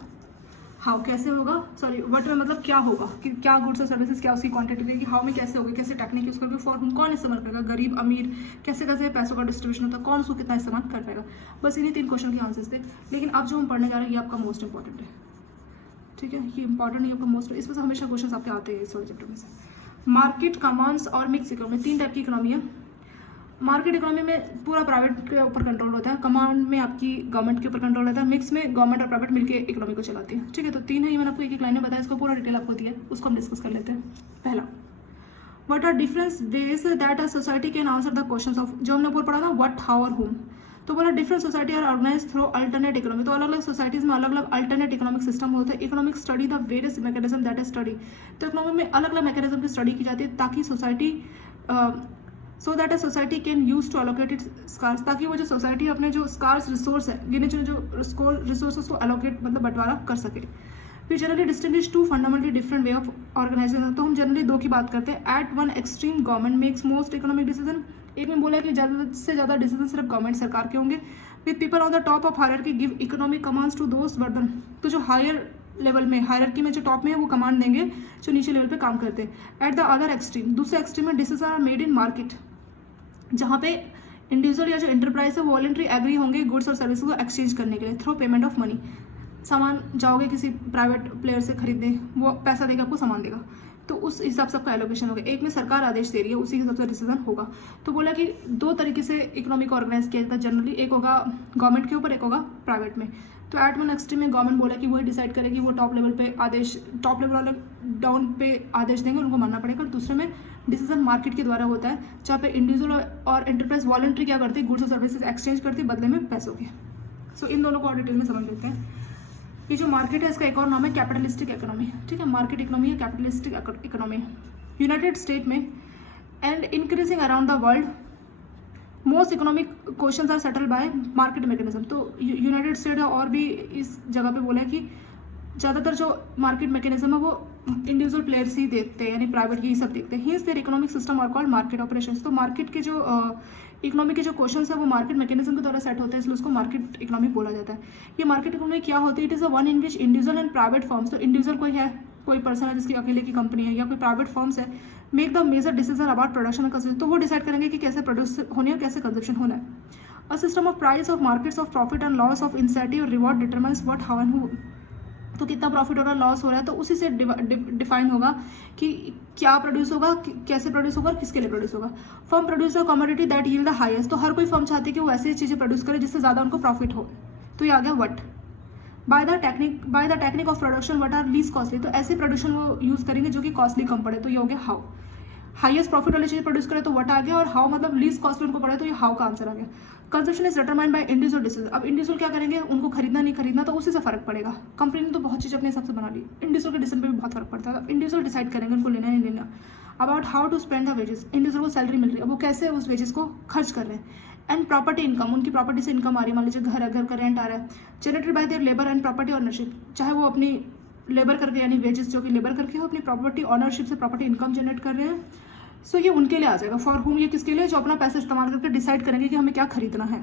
हाउ कैसे होगा, सॉरी व्हाट में मतलब क्या होगा, कि क्या गुड्स और सर्विसेज, क्या उसकी क्वांटिटी रहेगी, हाउ में कैसे होगी, कैसे टेक्निक यूज़ करके, फॉर हुम कौन इस्तेमाल करेगा, गरीब अमीर, कैसे कैसे पैसों का डिस्ट्रीब्यूशन होता है, कौन उसको कितना इस्तेमाल कर पाएगा। बस इन्हीं 3 क्वेश्चन के आंसर्स थे। लेकिन अब जो हम पढ़ने जा रहे हैं ये आपका मोस्ट इंपॉर्टेंट है, ठीक है, ये इंपॉर्टेंट है आपका मोस्ट, इसमें से हमेशा क्वेश्चन आपके आते हैं इस वाले चैप्टर में से। मार्केट, कमांड्स और मिक्स इकोनॉमी, 3 टाइप की इकोनॉमी है। मार्केट इकोनॉमी में पूरा प्राइवेट के ऊपर कंट्रोल होता है, कमांड में आपकी गवर्नमेंट के ऊपर कंट्रोल होता है, मिक्स में गवर्नमेंट और प्राइवेट मिलकर इकोनॉमी को चलाती है, ठीक है। तो 3 है, ये मैंने आपको एक लाइन में बताया, इसको पूरा डिटेल आपको दिया है, उसको हम डिस्कस कर लेते हैं। पहला, what are different ways that a society can answer the questions of, जो हमने ऊपर पढ़ा ना व्हाट, हाउ और हुम, तो बोला different society are organise through alternate economy, तो अलग अलग सोसाइटीज में अलग अलग अल्टरनेट इकोनॉमिक सिस्टम होता है। Economic study the various mechanism that is study, तो इकोनॉमी में अलग अलग मैकेनिज्म की स्टडी की जाती है ताकि society so that a society can use to allocate its scarce, ताकि वो जो सोसाइटी अपने जो स्कार्स रिसोर्स है, गिने चुने जो रिसोर्स को एलोकेट मतलब बंटवारा कर सके। We generally distinguish 2 fundamentally different way of organisation, तो हम जनरली 2 की बात करते हैं। At one extreme government makes most economic decision, एक में बोला है कि ज़्यादा से ज़्यादा डिसीजन सिर्फ गवर्नमेंट सरकार के होंगे। With people on the top of hierarchy give economic commands to दोस्त बर्डन, तो जो हायर लेवल में हायरार्की में जो टॉप में है वो कमांड देंगे जो नीचे लेवल पे काम करते हैं। एट द अदर एक्सट्रीम, दूसरे एक्सट्रीम में decision are made in market, जहाँ पे इंडिविजुअल या जो एंटरप्राइज है वॉलंटरी एग्री होंगे गुड्स और सर्विस को एक्सचेंज करने के लिए थ्रू पेमेंट ऑफ मनी। सामान जाओगे किसी प्राइवेट प्लेयर से खरीदने, वो पैसा देगा आपको, सामान देगा, तो उस हिसाब से आपका एलोकेशन होगा। एक में सरकार आदेश दे रही है, उसी हिसाब से डिसीजन होगा। तो बोला कि 2 तरीके से इकोनॉमी को ऑर्गेनाइज किया जाता है जनरली, एक होगा गवर्नमेंट के ऊपर, एक होगा प्राइवेट में। तो एट वन एक्सट्रीम में गवर्नमेंट बोला कि वही डिसाइड करेगी, वो टॉप लेवल पे आदेश, टॉप लेवल वाले डाउन पे आदेश देंगे, उनको मानना पड़ेगा। और दूसरे में डिसीजन मार्केट के द्वारा होता है, जहाँ पे इंडिविजुअल और एंटरप्राइज वॉलंटरी क्या करती है, गुड्स और सर्विसेज एक्सचेंज करती है बदले में पैसों के। सो इन दोनों को और डिटेल में समझ लेते हैं। ये जो मार्केट है इसका एक और नाम है कैपिटलिस्टिक इकोनॉमी, ठीक है। मार्केट इकोनॉमी है कैपिटलिस्टिक इकोनॉमी। यूनाइटेड स्टेट में and increasing around the world most economic questions are settled by market mechanism, तो यूनाइटेड स्टेट और भी इस जगह पे बोला है कि ज़्यादातर जो मार्केट मैकेनिज्म है वो इंडिविजुअल प्लेयर्स ही देखते हैं, यानी प्राइवेट ही सब देखते हैं। Hence their economic system are called market operations, तो मार्केट के जो इकोनॉमी के जो क्वेश्चंस है वो मार्केट मैकेनिज्म के द्वारा सेट होते हैं, इसलिए उसको मार्केट इकोनॉमी बोला जाता है। ये मार्केट इकोनॉमी क्या होती है, it is a one in which individual and private firms, तो इंडिविजुअल कोई है, कोई पर्सन है जिसकी अकेले की कंपनी है, या कोई प्राइवेट फर्म्स है, make the major decision about production और कंजप्शन, तो वो डिसाइड करेंगे कि कैसे प्रोड्यूस होनी है और कैसे कंजप्शन होना है। A system of price of markets of profit and loss of incentive और reward determines what, how and who, तो कितना प्रॉफिट हो रहा है, लॉस हो रहा है, तो उसी से डिफाइन होगा कि क्या प्रोड्यूस होगा, कैसे प्रोड्यूस होगा और किसके लिए प्रोड्यूस होगा। Firm produce a commodity that yield the highest, तो हर कोई फर्म चाहती है कि वो ऐसी चीज़ें प्रोड्यूस करे जिससे ज़्यादा उनको प्रॉफिट हो, तो ये आ गया what. By the technique of production what are least costly, तो ऐसे प्रोडक्शन वो यूज़ करेंगे जो कि कॉस्टली कम पड़े, तो ये हो गया हाउ। हाईएस्ट प्रॉफिट वाली चीज़ प्रोड्यूस करे तो व्हाट आ गया, और हाउ मतलब लीस्ट कॉस्टली उनको पड़े, तो ये हाउ का आंसर आ गया। Consumption is determined by individual decision, अब इंडिविजुअल क्या करेंगे, उनको खरीदना नहीं खरीदना तो उसी से फर्क पड़ेगा। कंपनी ने तो बहुत चीज़ अपने हिसाब से बना ली, इंडिविजुअल के डिसीजन पे भी बहुत फर्क पड़ता है। इंडिविजुअल डिसाइड करेंगे उनको लेना है नहीं लेना। About how to spend the wages, individual को सैलरी मिल रही है, अब वो कैसे उस वेजेस को खर्च कर रहे हैं। एंड प्रॉपर्टी इनकम, उनकी प्रॉपर्टी से इनकम आ रही है, मान लीजिए घर है, घर का रेंट आ रहा है, generated by there labour and property ownership, चाहे वो अपनी लेबर करके यानी वेजेस जो कि लेबर करके हो, अपनी प्रॉपर्टी ऑनरशिप से प्रॉपर्टी इनकम जनरेट कर रहे हैं, सो ये उनके लिए आ जाएगा। फॉर हुम, ये किसके लिए, जो अपना पैसा इस्तेमाल करके डिसाइड करेंगे कि हमें क्या खरीदना है।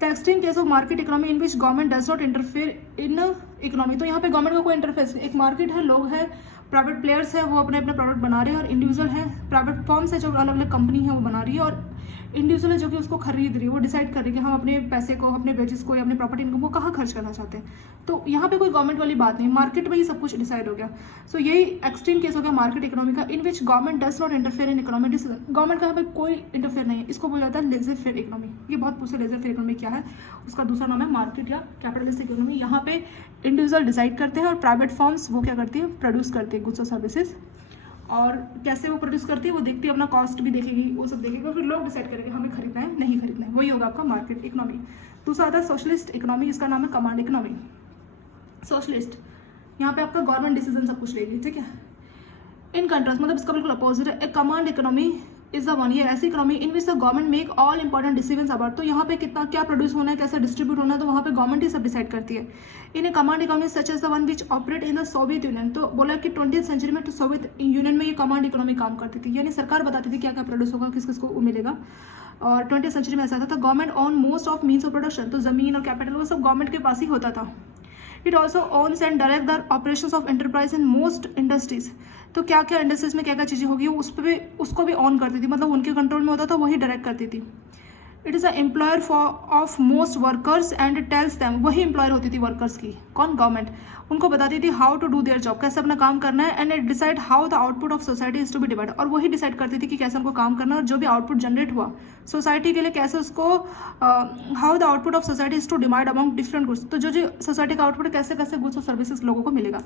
The extreme case of market economy in which government does not interfere in economy, तो यहाँ पे गवर्नमेंट का कोई इंटरफेस, एक मार्केट है, लोग हैं, प्राइवेट प्लेयर्स है, वो अपने अपने प्रोडक्ट बना रहे हैं, और इंडिविजुअल है, प्राइवेट फर्म्स है जो अलग अलग कंपनी है वो बना रही है, और इंडिविजुअल है जो कि उसको खरीद रही है, वो डिसाइड कर रही है कि हम अपने पैसे को, अपने वेजेस को या अपने प्रॉपर्टी इनकम को कहाँ खर्च करना चाहते हैं। तो यहाँ पे कोई गवर्नमेंट वाली बात नहीं, मार्केट में ही सब कुछ डिसाइड हो गया। सो यही एक्सट्रीम केस हो गया मार्केट इकोनॉमी का, in which government does not interfere in economic decision, government का यहाँ पे कोई इंटरफेयर नहीं है, इसको बोला जाता है लेजर फेयर इकोनॉमी। ये बहुत पूछे लेजर फेयर इकोनॉमी क्या है, उसका दूसरा नाम है मार्केट या कैपिटलिस्टिक इकोनॉमी। यहाँ पे इंडिविजुअल डिसाइड करते हैं और प्राइवेट फर्म्स वो क्या करती है, प्रोड्यूस करती है गुड्स और सर्विसेज, और कैसे वो प्रोड्यूस करती है वो देखती है, अपना कॉस्ट भी देखेगी, वो सब देखेगी, फिर लोग डिसाइड करेंगे हमें खरीदना है नहीं खरीदना है, वही होगा आपका मार्केट इकोनॉमी। दूसरा आता है सोशलिस्ट इकोनॉमी, इसका नाम है कमांड इकोनॉमी। सोशलिस्ट, यहाँ पे आपका गवर्नमेंट डिसीजन सब कुछ लेगी, ठीक है। इन कंट्रास्ट मतलब इसका बिल्कुल अपोजिट है, a command economy is the one, ये ऐसी economy in which the government make all important decisions about, तो यहाँ पे कितना क्या प्रोड्यूस होना है, कैसे डिस्ट्रीब्यूट होना है, तो वहाँ पे गवर्नमेंट ही सब डिसाइड करती है। In a command economy such as the one which operate in the Soviet Union, तो बोला कि 20th सेंचुरी में तो सोवियत यूनियन में ये कमांड इकोनॉमी काम करती थी, यानी सरकार बताती थी क्या क्या प्रोड्यूस होगा, किस किस को मिलेगा। और 20th सेंचुरी में ऐसा था government on most of means of production, तो ज़मीन और कैपिटल वो सब गवर्नमेंट के पास ही होता था। It also owns and direct the operations of enterprise in most industries. तो क्या क्या इंडस्ट्रीज में क्या क्या चीज़ें होगी उस पर भी उसको भी ऑन करती थी, मतलब उनके कंट्रोल में होता था, वही डायरेक्ट करती थी। It is a employer for of most workers and tells them, वही एम्प्लॉयर होती थी वर्कर्स की, कौन, गवर्नमेंट, उनको बताती थी how to do their job, कैसे अपना काम करना है, and it decide how the output of society is to be divide, और वही डिसाइड करती थी कि कैसे उनको काम करना है, और जो भी आउटपुट जनरेट हुआ सोसाइटी के लिए कैसे उसको, how the output of society is to divide among different goods, तो जो जो सोसाइटी का आउटपुट है कैसे कैसे गुड्स और सर्विसेज लोगों को मिलेगा।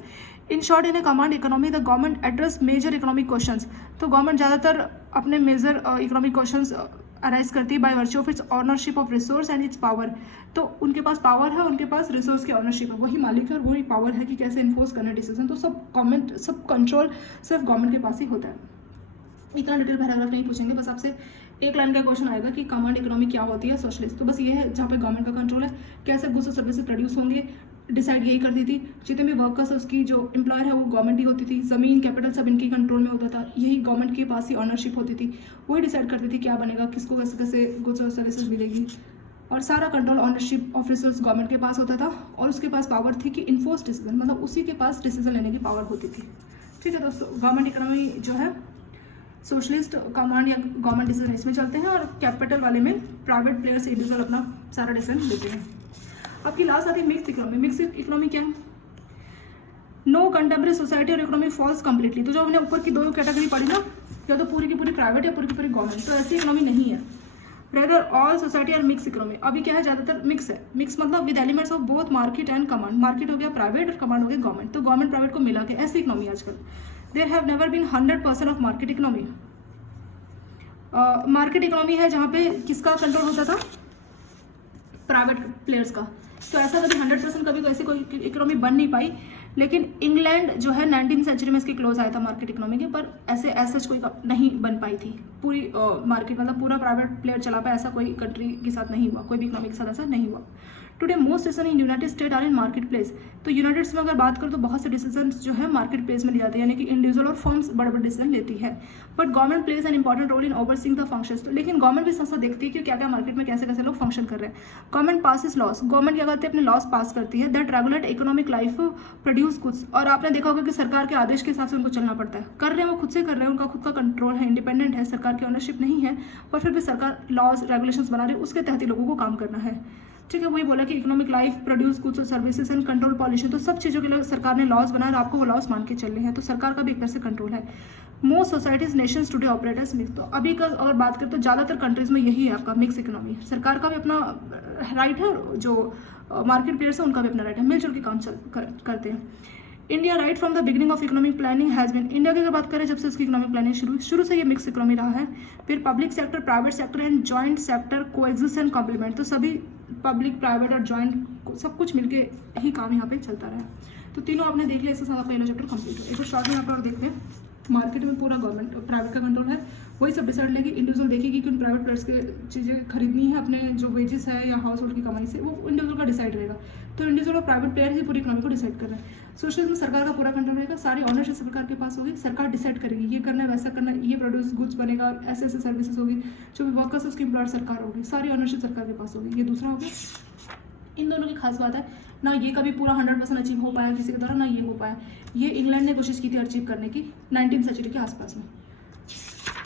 In short in a command economy the government address major economic questions, तो गवर्नमेंट ज़्यादातर अपने मेजर इकोनॉमिक क्वेश्चंस अराइज करती है by virtue of its ownership of resource and its power, तो उनके पास पावर है, उनके पास रिसोर्स की ऑनरशिप है, वही मालिक है और वही पावर है कि कैसे इन्फोर्स करना है डिसीजन, तो सब गवर्नमेंट, सब कंट्रोल सिर्फ गवर्नमेंट के पास ही होता है। इतना डिटेल पैराग्राफ नहीं पूछेंगे, बस आपसे एक लाइन का क्वेश्चन आएगा कि कमांड इकोनॉमी क्या होती है, सोशलिस्ट, तो बस ये है जहाँ पे गवर्नमेंट का कंट्रोल है, कैसे गुड्स और सर्विसेज प्रोड्यूस होंगे डिसाइड यही करती थी, जितने भी वर्कर्स है उसकी जो एम्प्लॉयर है वो गवर्नमेंट ही होती थी, ज़मीन कैपिटल सब इनकी कंट्रोल में होता था, यही गवर्नमेंट के पास ही ऑनरशिप होती थी, वही डिसाइड करती थी क्या बनेगा, किसको कैसे कैसे गुड्स और सर्विसेज मिलेगी, और सारा control ownership of resource government के पास होता था, और उसके पास पावर थी कि इन्फोर्स डिसीजन, मतलब उसी के पास डिसीजन लेने की पावर होती थी। ठीक है दोस्तों, गवर्नमेंट इकोनॉमी जो है सोशलिस्ट कमांड या गवर्नमेंट डिसीजन इसमें चलते हैं, और कैपिटल वाले में प्राइवेट प्लेयर्स इंडिविजुअल अपना सारा डिसीजन लेते हैं। आपकी लास्ट आती है मिक्स इकोनॉमी। मिक्स इकोनॉमी क्या है? नो कंटेम्प्रेरी सोसाइटी और इकोनॉमी फॉल्स कंप्लीटली, तो जो हमने ऊपर की दो कैटेगरी पढ़ी ना, या तो पूरी की पूरी प्राइवेट या पूरी की पूरी गवर्नमेंट, तो ऐसी इकोनॉमी नहीं है। रेदर ऑल सोसाइटी और मिक्स इकोनॉमी, अभी क्या है ज़्यादातर मिक्स है। मिक्स मतलब with elements of both market and command, market हो गया प्राइवेट और कमांड हो गया गवर्नमेंट, तो गवर्नमेंट प्राइवेट को मिला के ऐसी इकोनॉमी आजकल। There have never been 100% of market economy. Market economy है जहाँ पे किसका कंट्रोल होता था, प्राइवेट प्लेयर्स का, तो ऐसा कभी 100% कभी ऐसी कोई इकोनॉमी बन नहीं पाई, लेकिन इंग्लैंड जो है 19वीं सेंचुरी में इसके क्लोज आया था मार्केट इकोनॉमी के, पर ऐसे ऐसा कोई नहीं बन पाई थी पूरी मार्केट, मतलब पूरा प्राइवेट प्लेयर चला पाया, ऐसा कोई कंट्री के साथ नहीं हुआ, कोई भी इकोनॉमी के साथ ऐसा नहीं हुआ। Today most decision in United State are in market place, तो यूनाइटेड में अगर बात करें तो बहुत से डिसीजन जो है मार्केट प्लेस में लिए जाते हैं, यानी कि इंडिविजुअल और फर्म्स बड़े बड़े डिसीजन लेती है, but government plays an important role in overseeing the functions, लेकिन गवर्नमेंट भी साथ देखती है कि क्या क्या मार्केट में कैसे कैसे लोग फंक्शन कर रहे हैं। गवर्नमेंट पासिस लॉस, गवर्नमेंट क्या करती है, अपने लॉस पास करती है that regulate economic life produce goods, और आपने देखा होगा कि सरकार के आदेश के हिसाब से उनको चलना पड़ता है, कर रहे हैं वो खुद से कर रहे हैं, उनका खुद का कंट्रोल है, इंडिपेंडेंट है, सरकार की ऑनरशिप नहीं है, पर फिर भी सरकार लॉज रेगुलेशंस बना रही है, उसके तहत ही लोगों को काम करना है। ठीक है, वही बोला कि इकोनॉमिक लाइफ प्रोड्यूस गुड्स और सर्विसेज एंड कंट्रोल पॉल्यूशन, तो सब चीज़ों के लिए सरकार ने लॉस बनाया और आपको वो लॉस मान के चल रहे हैं, तो सरकार का भी एक तरह से कंट्रोल है। Most societies nations today operate as mix, तो अभी का अगर बात करें तो ज़्यादातर कंट्रीज में यही है आपका मिक्स इकोनॉमी, सरकार का भी अपना राइट है, जो मार्केट प्लेयर्स है उनका भी अपना राइट है, मिलजुल के काम करते हैं। India right from the beginning of economic planning has been, India की अगर बात करें जब से इसकी इकोनॉमिक प्लानिंग शुरू से ये मिक्स इकोनॉमी रहा है। फिर public sector, private sector and joint sector coexist and complement, तो सभी पब्लिक, प्राइवेट और जॉइंट सब कुछ मिलके ही काम यहाँ पे चलता रहा है। तो तीनों आपने देख लिया, इसके साथ आपका पहला चैप्टर कंप्लीट हो। एक तो शॉर्ट में यहाँ पर और देख लें, मार्केट में पूरा गवर्नमेंट प्राइवेट का कंट्रोल है, वही सब डिसाइड लेगी, इंडिविजुअल देखेगी कि उन प्राइवेट प्लेयर्स के चीज़ें खरीदनी है, अपने जो वेजेस है या हाउस होल्ड की कमाई से, वो इंडिविजुअल का डिसाइड रहेगा, तो इंडिविजुअल और प्राइवेट प्लेयर ही पूरी इकोनॉमी को डिसाइड कर रहे हैं। सोशलिज्म में सरकार का पूरा कंट्रोल रहेगा, सारी ऑनरशिप सरकार के पास होगी, सरकार डिसाइड करेगी ये करना है, वैसा करना है, ये प्रोड्यूस गुड्स बनेगा, ऐसे ऐसे सर्विसेज होगी, जो भी वर्कर्स उसकी एम्प्लॉयर सरकार होगी, सारी ऑनरशिप सरकार के पास होगी। ये दूसरा हो गया। इन दोनों की खास बात है ना, ये कभी पूरा 100% अचीव हो पाया किसी के द्वारा, ना ये हो पाया, ये इंग्लैंड ने कोशिश की थी अचीव करने की 19वीं सेंचुरी के आसपास में।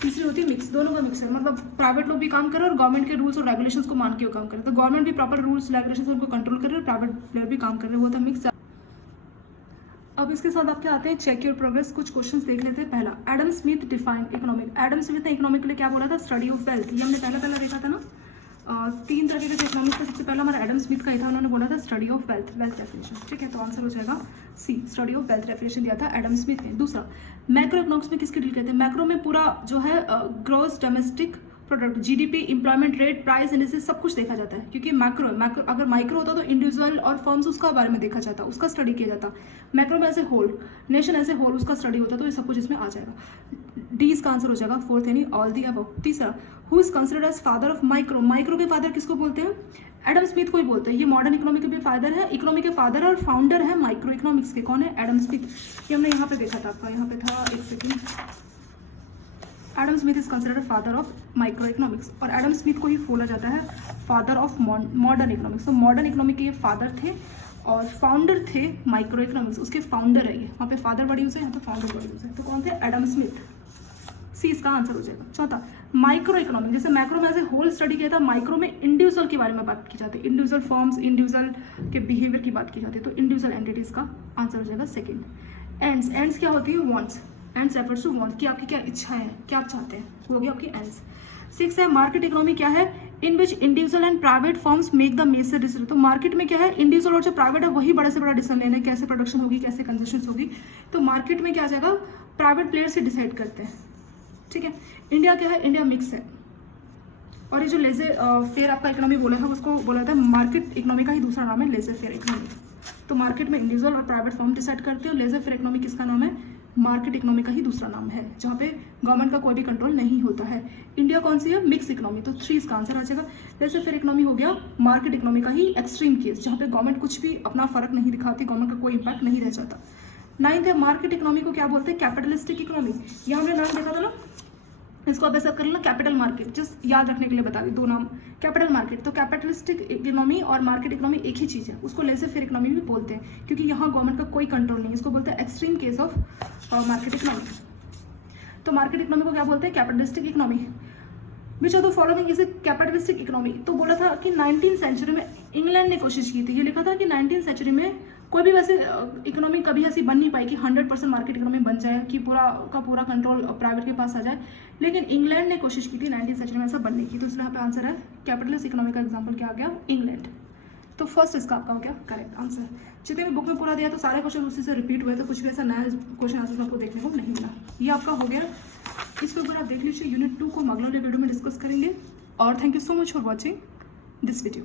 तीसरी होती है मिक्स, दोनों का मिक्स है, मतलब प्राइवेट लोग भी काम कर रहे हैं और गवर्नमेंट के रूल्स और रेगुलेशंस को मान के वो काम कर रहे हैं, तो गवर्नमेंट भी प्रॉपर रूल्स रेगुलेशंस उनको कंट्रोल कर रहे हैं, प्राइवेट प्लेयर भी काम कर रहे हैं, वो था मिक्स। अब इसके साथ आपके आते हैं चेक योर प्रोग्रेस, कुछ क्वेश्चंस देख लेते हैं। पहला, Adam Smith define economic, Adam Smith ने इकोनॉमिक के लिए क्या बोला था, स्टडी ऑफ वेल्थ, ये हमने पहला देखा था ना। 3 तरीके के इकोनॉमिक्स का सबसे पहला हमारा एडम स्मिथ का ही था, उन्होंने बोला था study of wealth, wealth definition. ठीक है, तो आंसर हो जाएगा सी, स्टडी ऑफ वेल्थ डेफिनेशन दिया था एडम स्मिथ ने। दूसरा, मैक्रो इकोनॉमिक्स में किसकी डील करते हैं, मैक्रो में पूरा जो है gross domestic product, GDP, employment rate, price indexes सब कुछ देखा जाता है, क्योंकि मैक्रो अगर माइक्रो होता तो इंडिविजुअल और फर्म्स उसका बारे में देखा जाता, उसका स्टडी किया जाता। मैक्रो में ऐसे होल नेशन ऐसे होल उसका स्टडी होता, तो ये सब कुछ इसमें आ जाएगा। डी इसका आंसर हो जाएगा फोर्थ, यानी ऑल दी अबव। तीसरा, who is considered as father of micro, micro के फादर किसको बोलते हैं, एडम स्मिथ को ही बोलते हैं। ये मॉडर्न इकोनॉमी के भी फादर है, इकोनॉमी के फादर और फाउंडर है माइक्रो इकोनॉमिक्स के, कौन है, एडम स्मिथ। ये हमने यहाँ पे देखा था, आपका यहाँ पे था, एक second, Adam Smith is considered father of micro economics, और एडम स्मिथ को ही बोला जाता है फादर ऑफ मॉडर्न इकोनॉमिक्स। तो मॉडर्न इकोनॉमी के ये फादर थे, और फाउंडर थे माइक्रो इकोनॉमिक्स, उसके फाउंडर है ये, वहाँ पे फादर वर्ड यूज है, यहाँ पे फाउंडर वर्ड यूज है। तो कौन थे? एडम स्मिथ, सी इसका आंसर हो जाएगा। चौथा, माइक्रो इकोनॉमिक, जैसे मैक्रो में ऐसे होल स्टडी किया था, माइक्रो में इंडिविजुअल के बारे में बात की जाती है, इंडिविजुअल फॉर्म्स, इंडिविजुअल के बिहेवियर की बात की जाती है, तो इंडिविजुअल एंटिटीज का आंसर हो जाएगा सेकंड। एंड्स, एंड्स क्या होती है? Wants, ends refers to want, कि आपकी क्या इच्छाएं हैं, क्या आप चाहते हैं, वो गया आपकी एंड्स। 6 है मार्केट इकोनॉमी, क्या है? In which individual and private firms make the major decision. तो मार्केट में क्या है? इंडिविजुअल और जो प्राइवेट है वही बड़े से बड़ा डिसीजन लेना है, कैसे प्रोडक्शन होगी, कैसे कंजप्शन होगी। तो मार्केट में क्या आ जाएगा? प्राइवेट प्लेयर से डिसाइड करते हैं, ठीक है। इंडिया क्या है? इंडिया मिक्स है। और ये जो लेजे फेयर आपका इकोनॉमी बोला था, उसको बोला था मार्केट इकोनॉमी का ही दूसरा नाम है लेजे फेयर इकोनॉमी। तो मार्केट में इंडिविजुअल और प्राइवेट फर्म डिसाइड करते हैं, और लेजे फेयर इकोनॉमी किसका नाम है? मार्केट इकोनॉमी का ही दूसरा नाम है, जहाँ पे गवर्नमेंट का कोई भी कंट्रोल नहीं होता है। इंडिया कौन सी है? मिक्स इकोनॉमी, तो 3 इसका आंसर आ जाएगा। लेजे फेयर इकोनॉमी हो गया मार्केट इकोनॉमी का ही एक्सट्रीम केस, जहाँ पे गवर्नमेंट कुछ भी अपना फर्क नहीं दिखाती, गवर्नमेंट का कोई इंपैक्ट नहीं रह जाता। 9 है मार्केट इकोनॉमी को क्या बोलते हैं? Capitalistic economy. यहाँ हमने नाम देखा था ना, इसको आप ऐसा कर लेना, कैपिटल मार्केट, जस्ट याद रखने के लिए बता दी 2 नाम। कैपिटल मार्केट, तो कैपिटलिस्टिक इकोनॉमी और मार्केट इकोनॉमी एक ही चीज़ है, उसको लेजे फेयर इकोनॉमी भी बोलते हैं, क्योंकि यहाँ गवर्नमेंट का कोई कंट्रोल नहीं है, इसको बोलते हैं extreme case of market economy. तो मार्केट इकोनॉमी को क्या बोलते हैं? Capitalistic economy. Which are the following is a capitalistic economy. तो बोला था कि 19वीं सेंचुरी में इंग्लैंड ने कोशिश की थी, ये लिखा था कि 19वीं सेंचुरी में कोई भी वैसे इकोनॉमी कभी ऐसी बन नहीं पाई कि 100% मार्केट इकोनॉमी बन जाए, कि पूरा का पूरा कंट्रोल प्राइवेट के पास आ जाए, लेकिन इंग्लैंड ने कोशिश की थी 19वीं सेंचुरी में ऐसा बनने की। तो इसलिए यहाँ पे आंसर है कैपिटलिस्ट इकोनॉमी का एग्जाम्पल क्या आ गया? इंग्लैंड। तो फर्स्ट इसका आपका हो गया करेक्ट आंसर। जितने भी बुक में पूरा दिया तो सारे क्वेश्चन उसी से रिपीट हुए, तो कुछ भी ऐसा नया क्वेश्चन आंसर आपको देखने को नहीं मिला। ये आपका हो गया, इसके ऊपर आप देख लीजिए। यूनिट 2 को हम अगले वीडियो में डिस्कस करेंगे। और thank you so much for watching this video.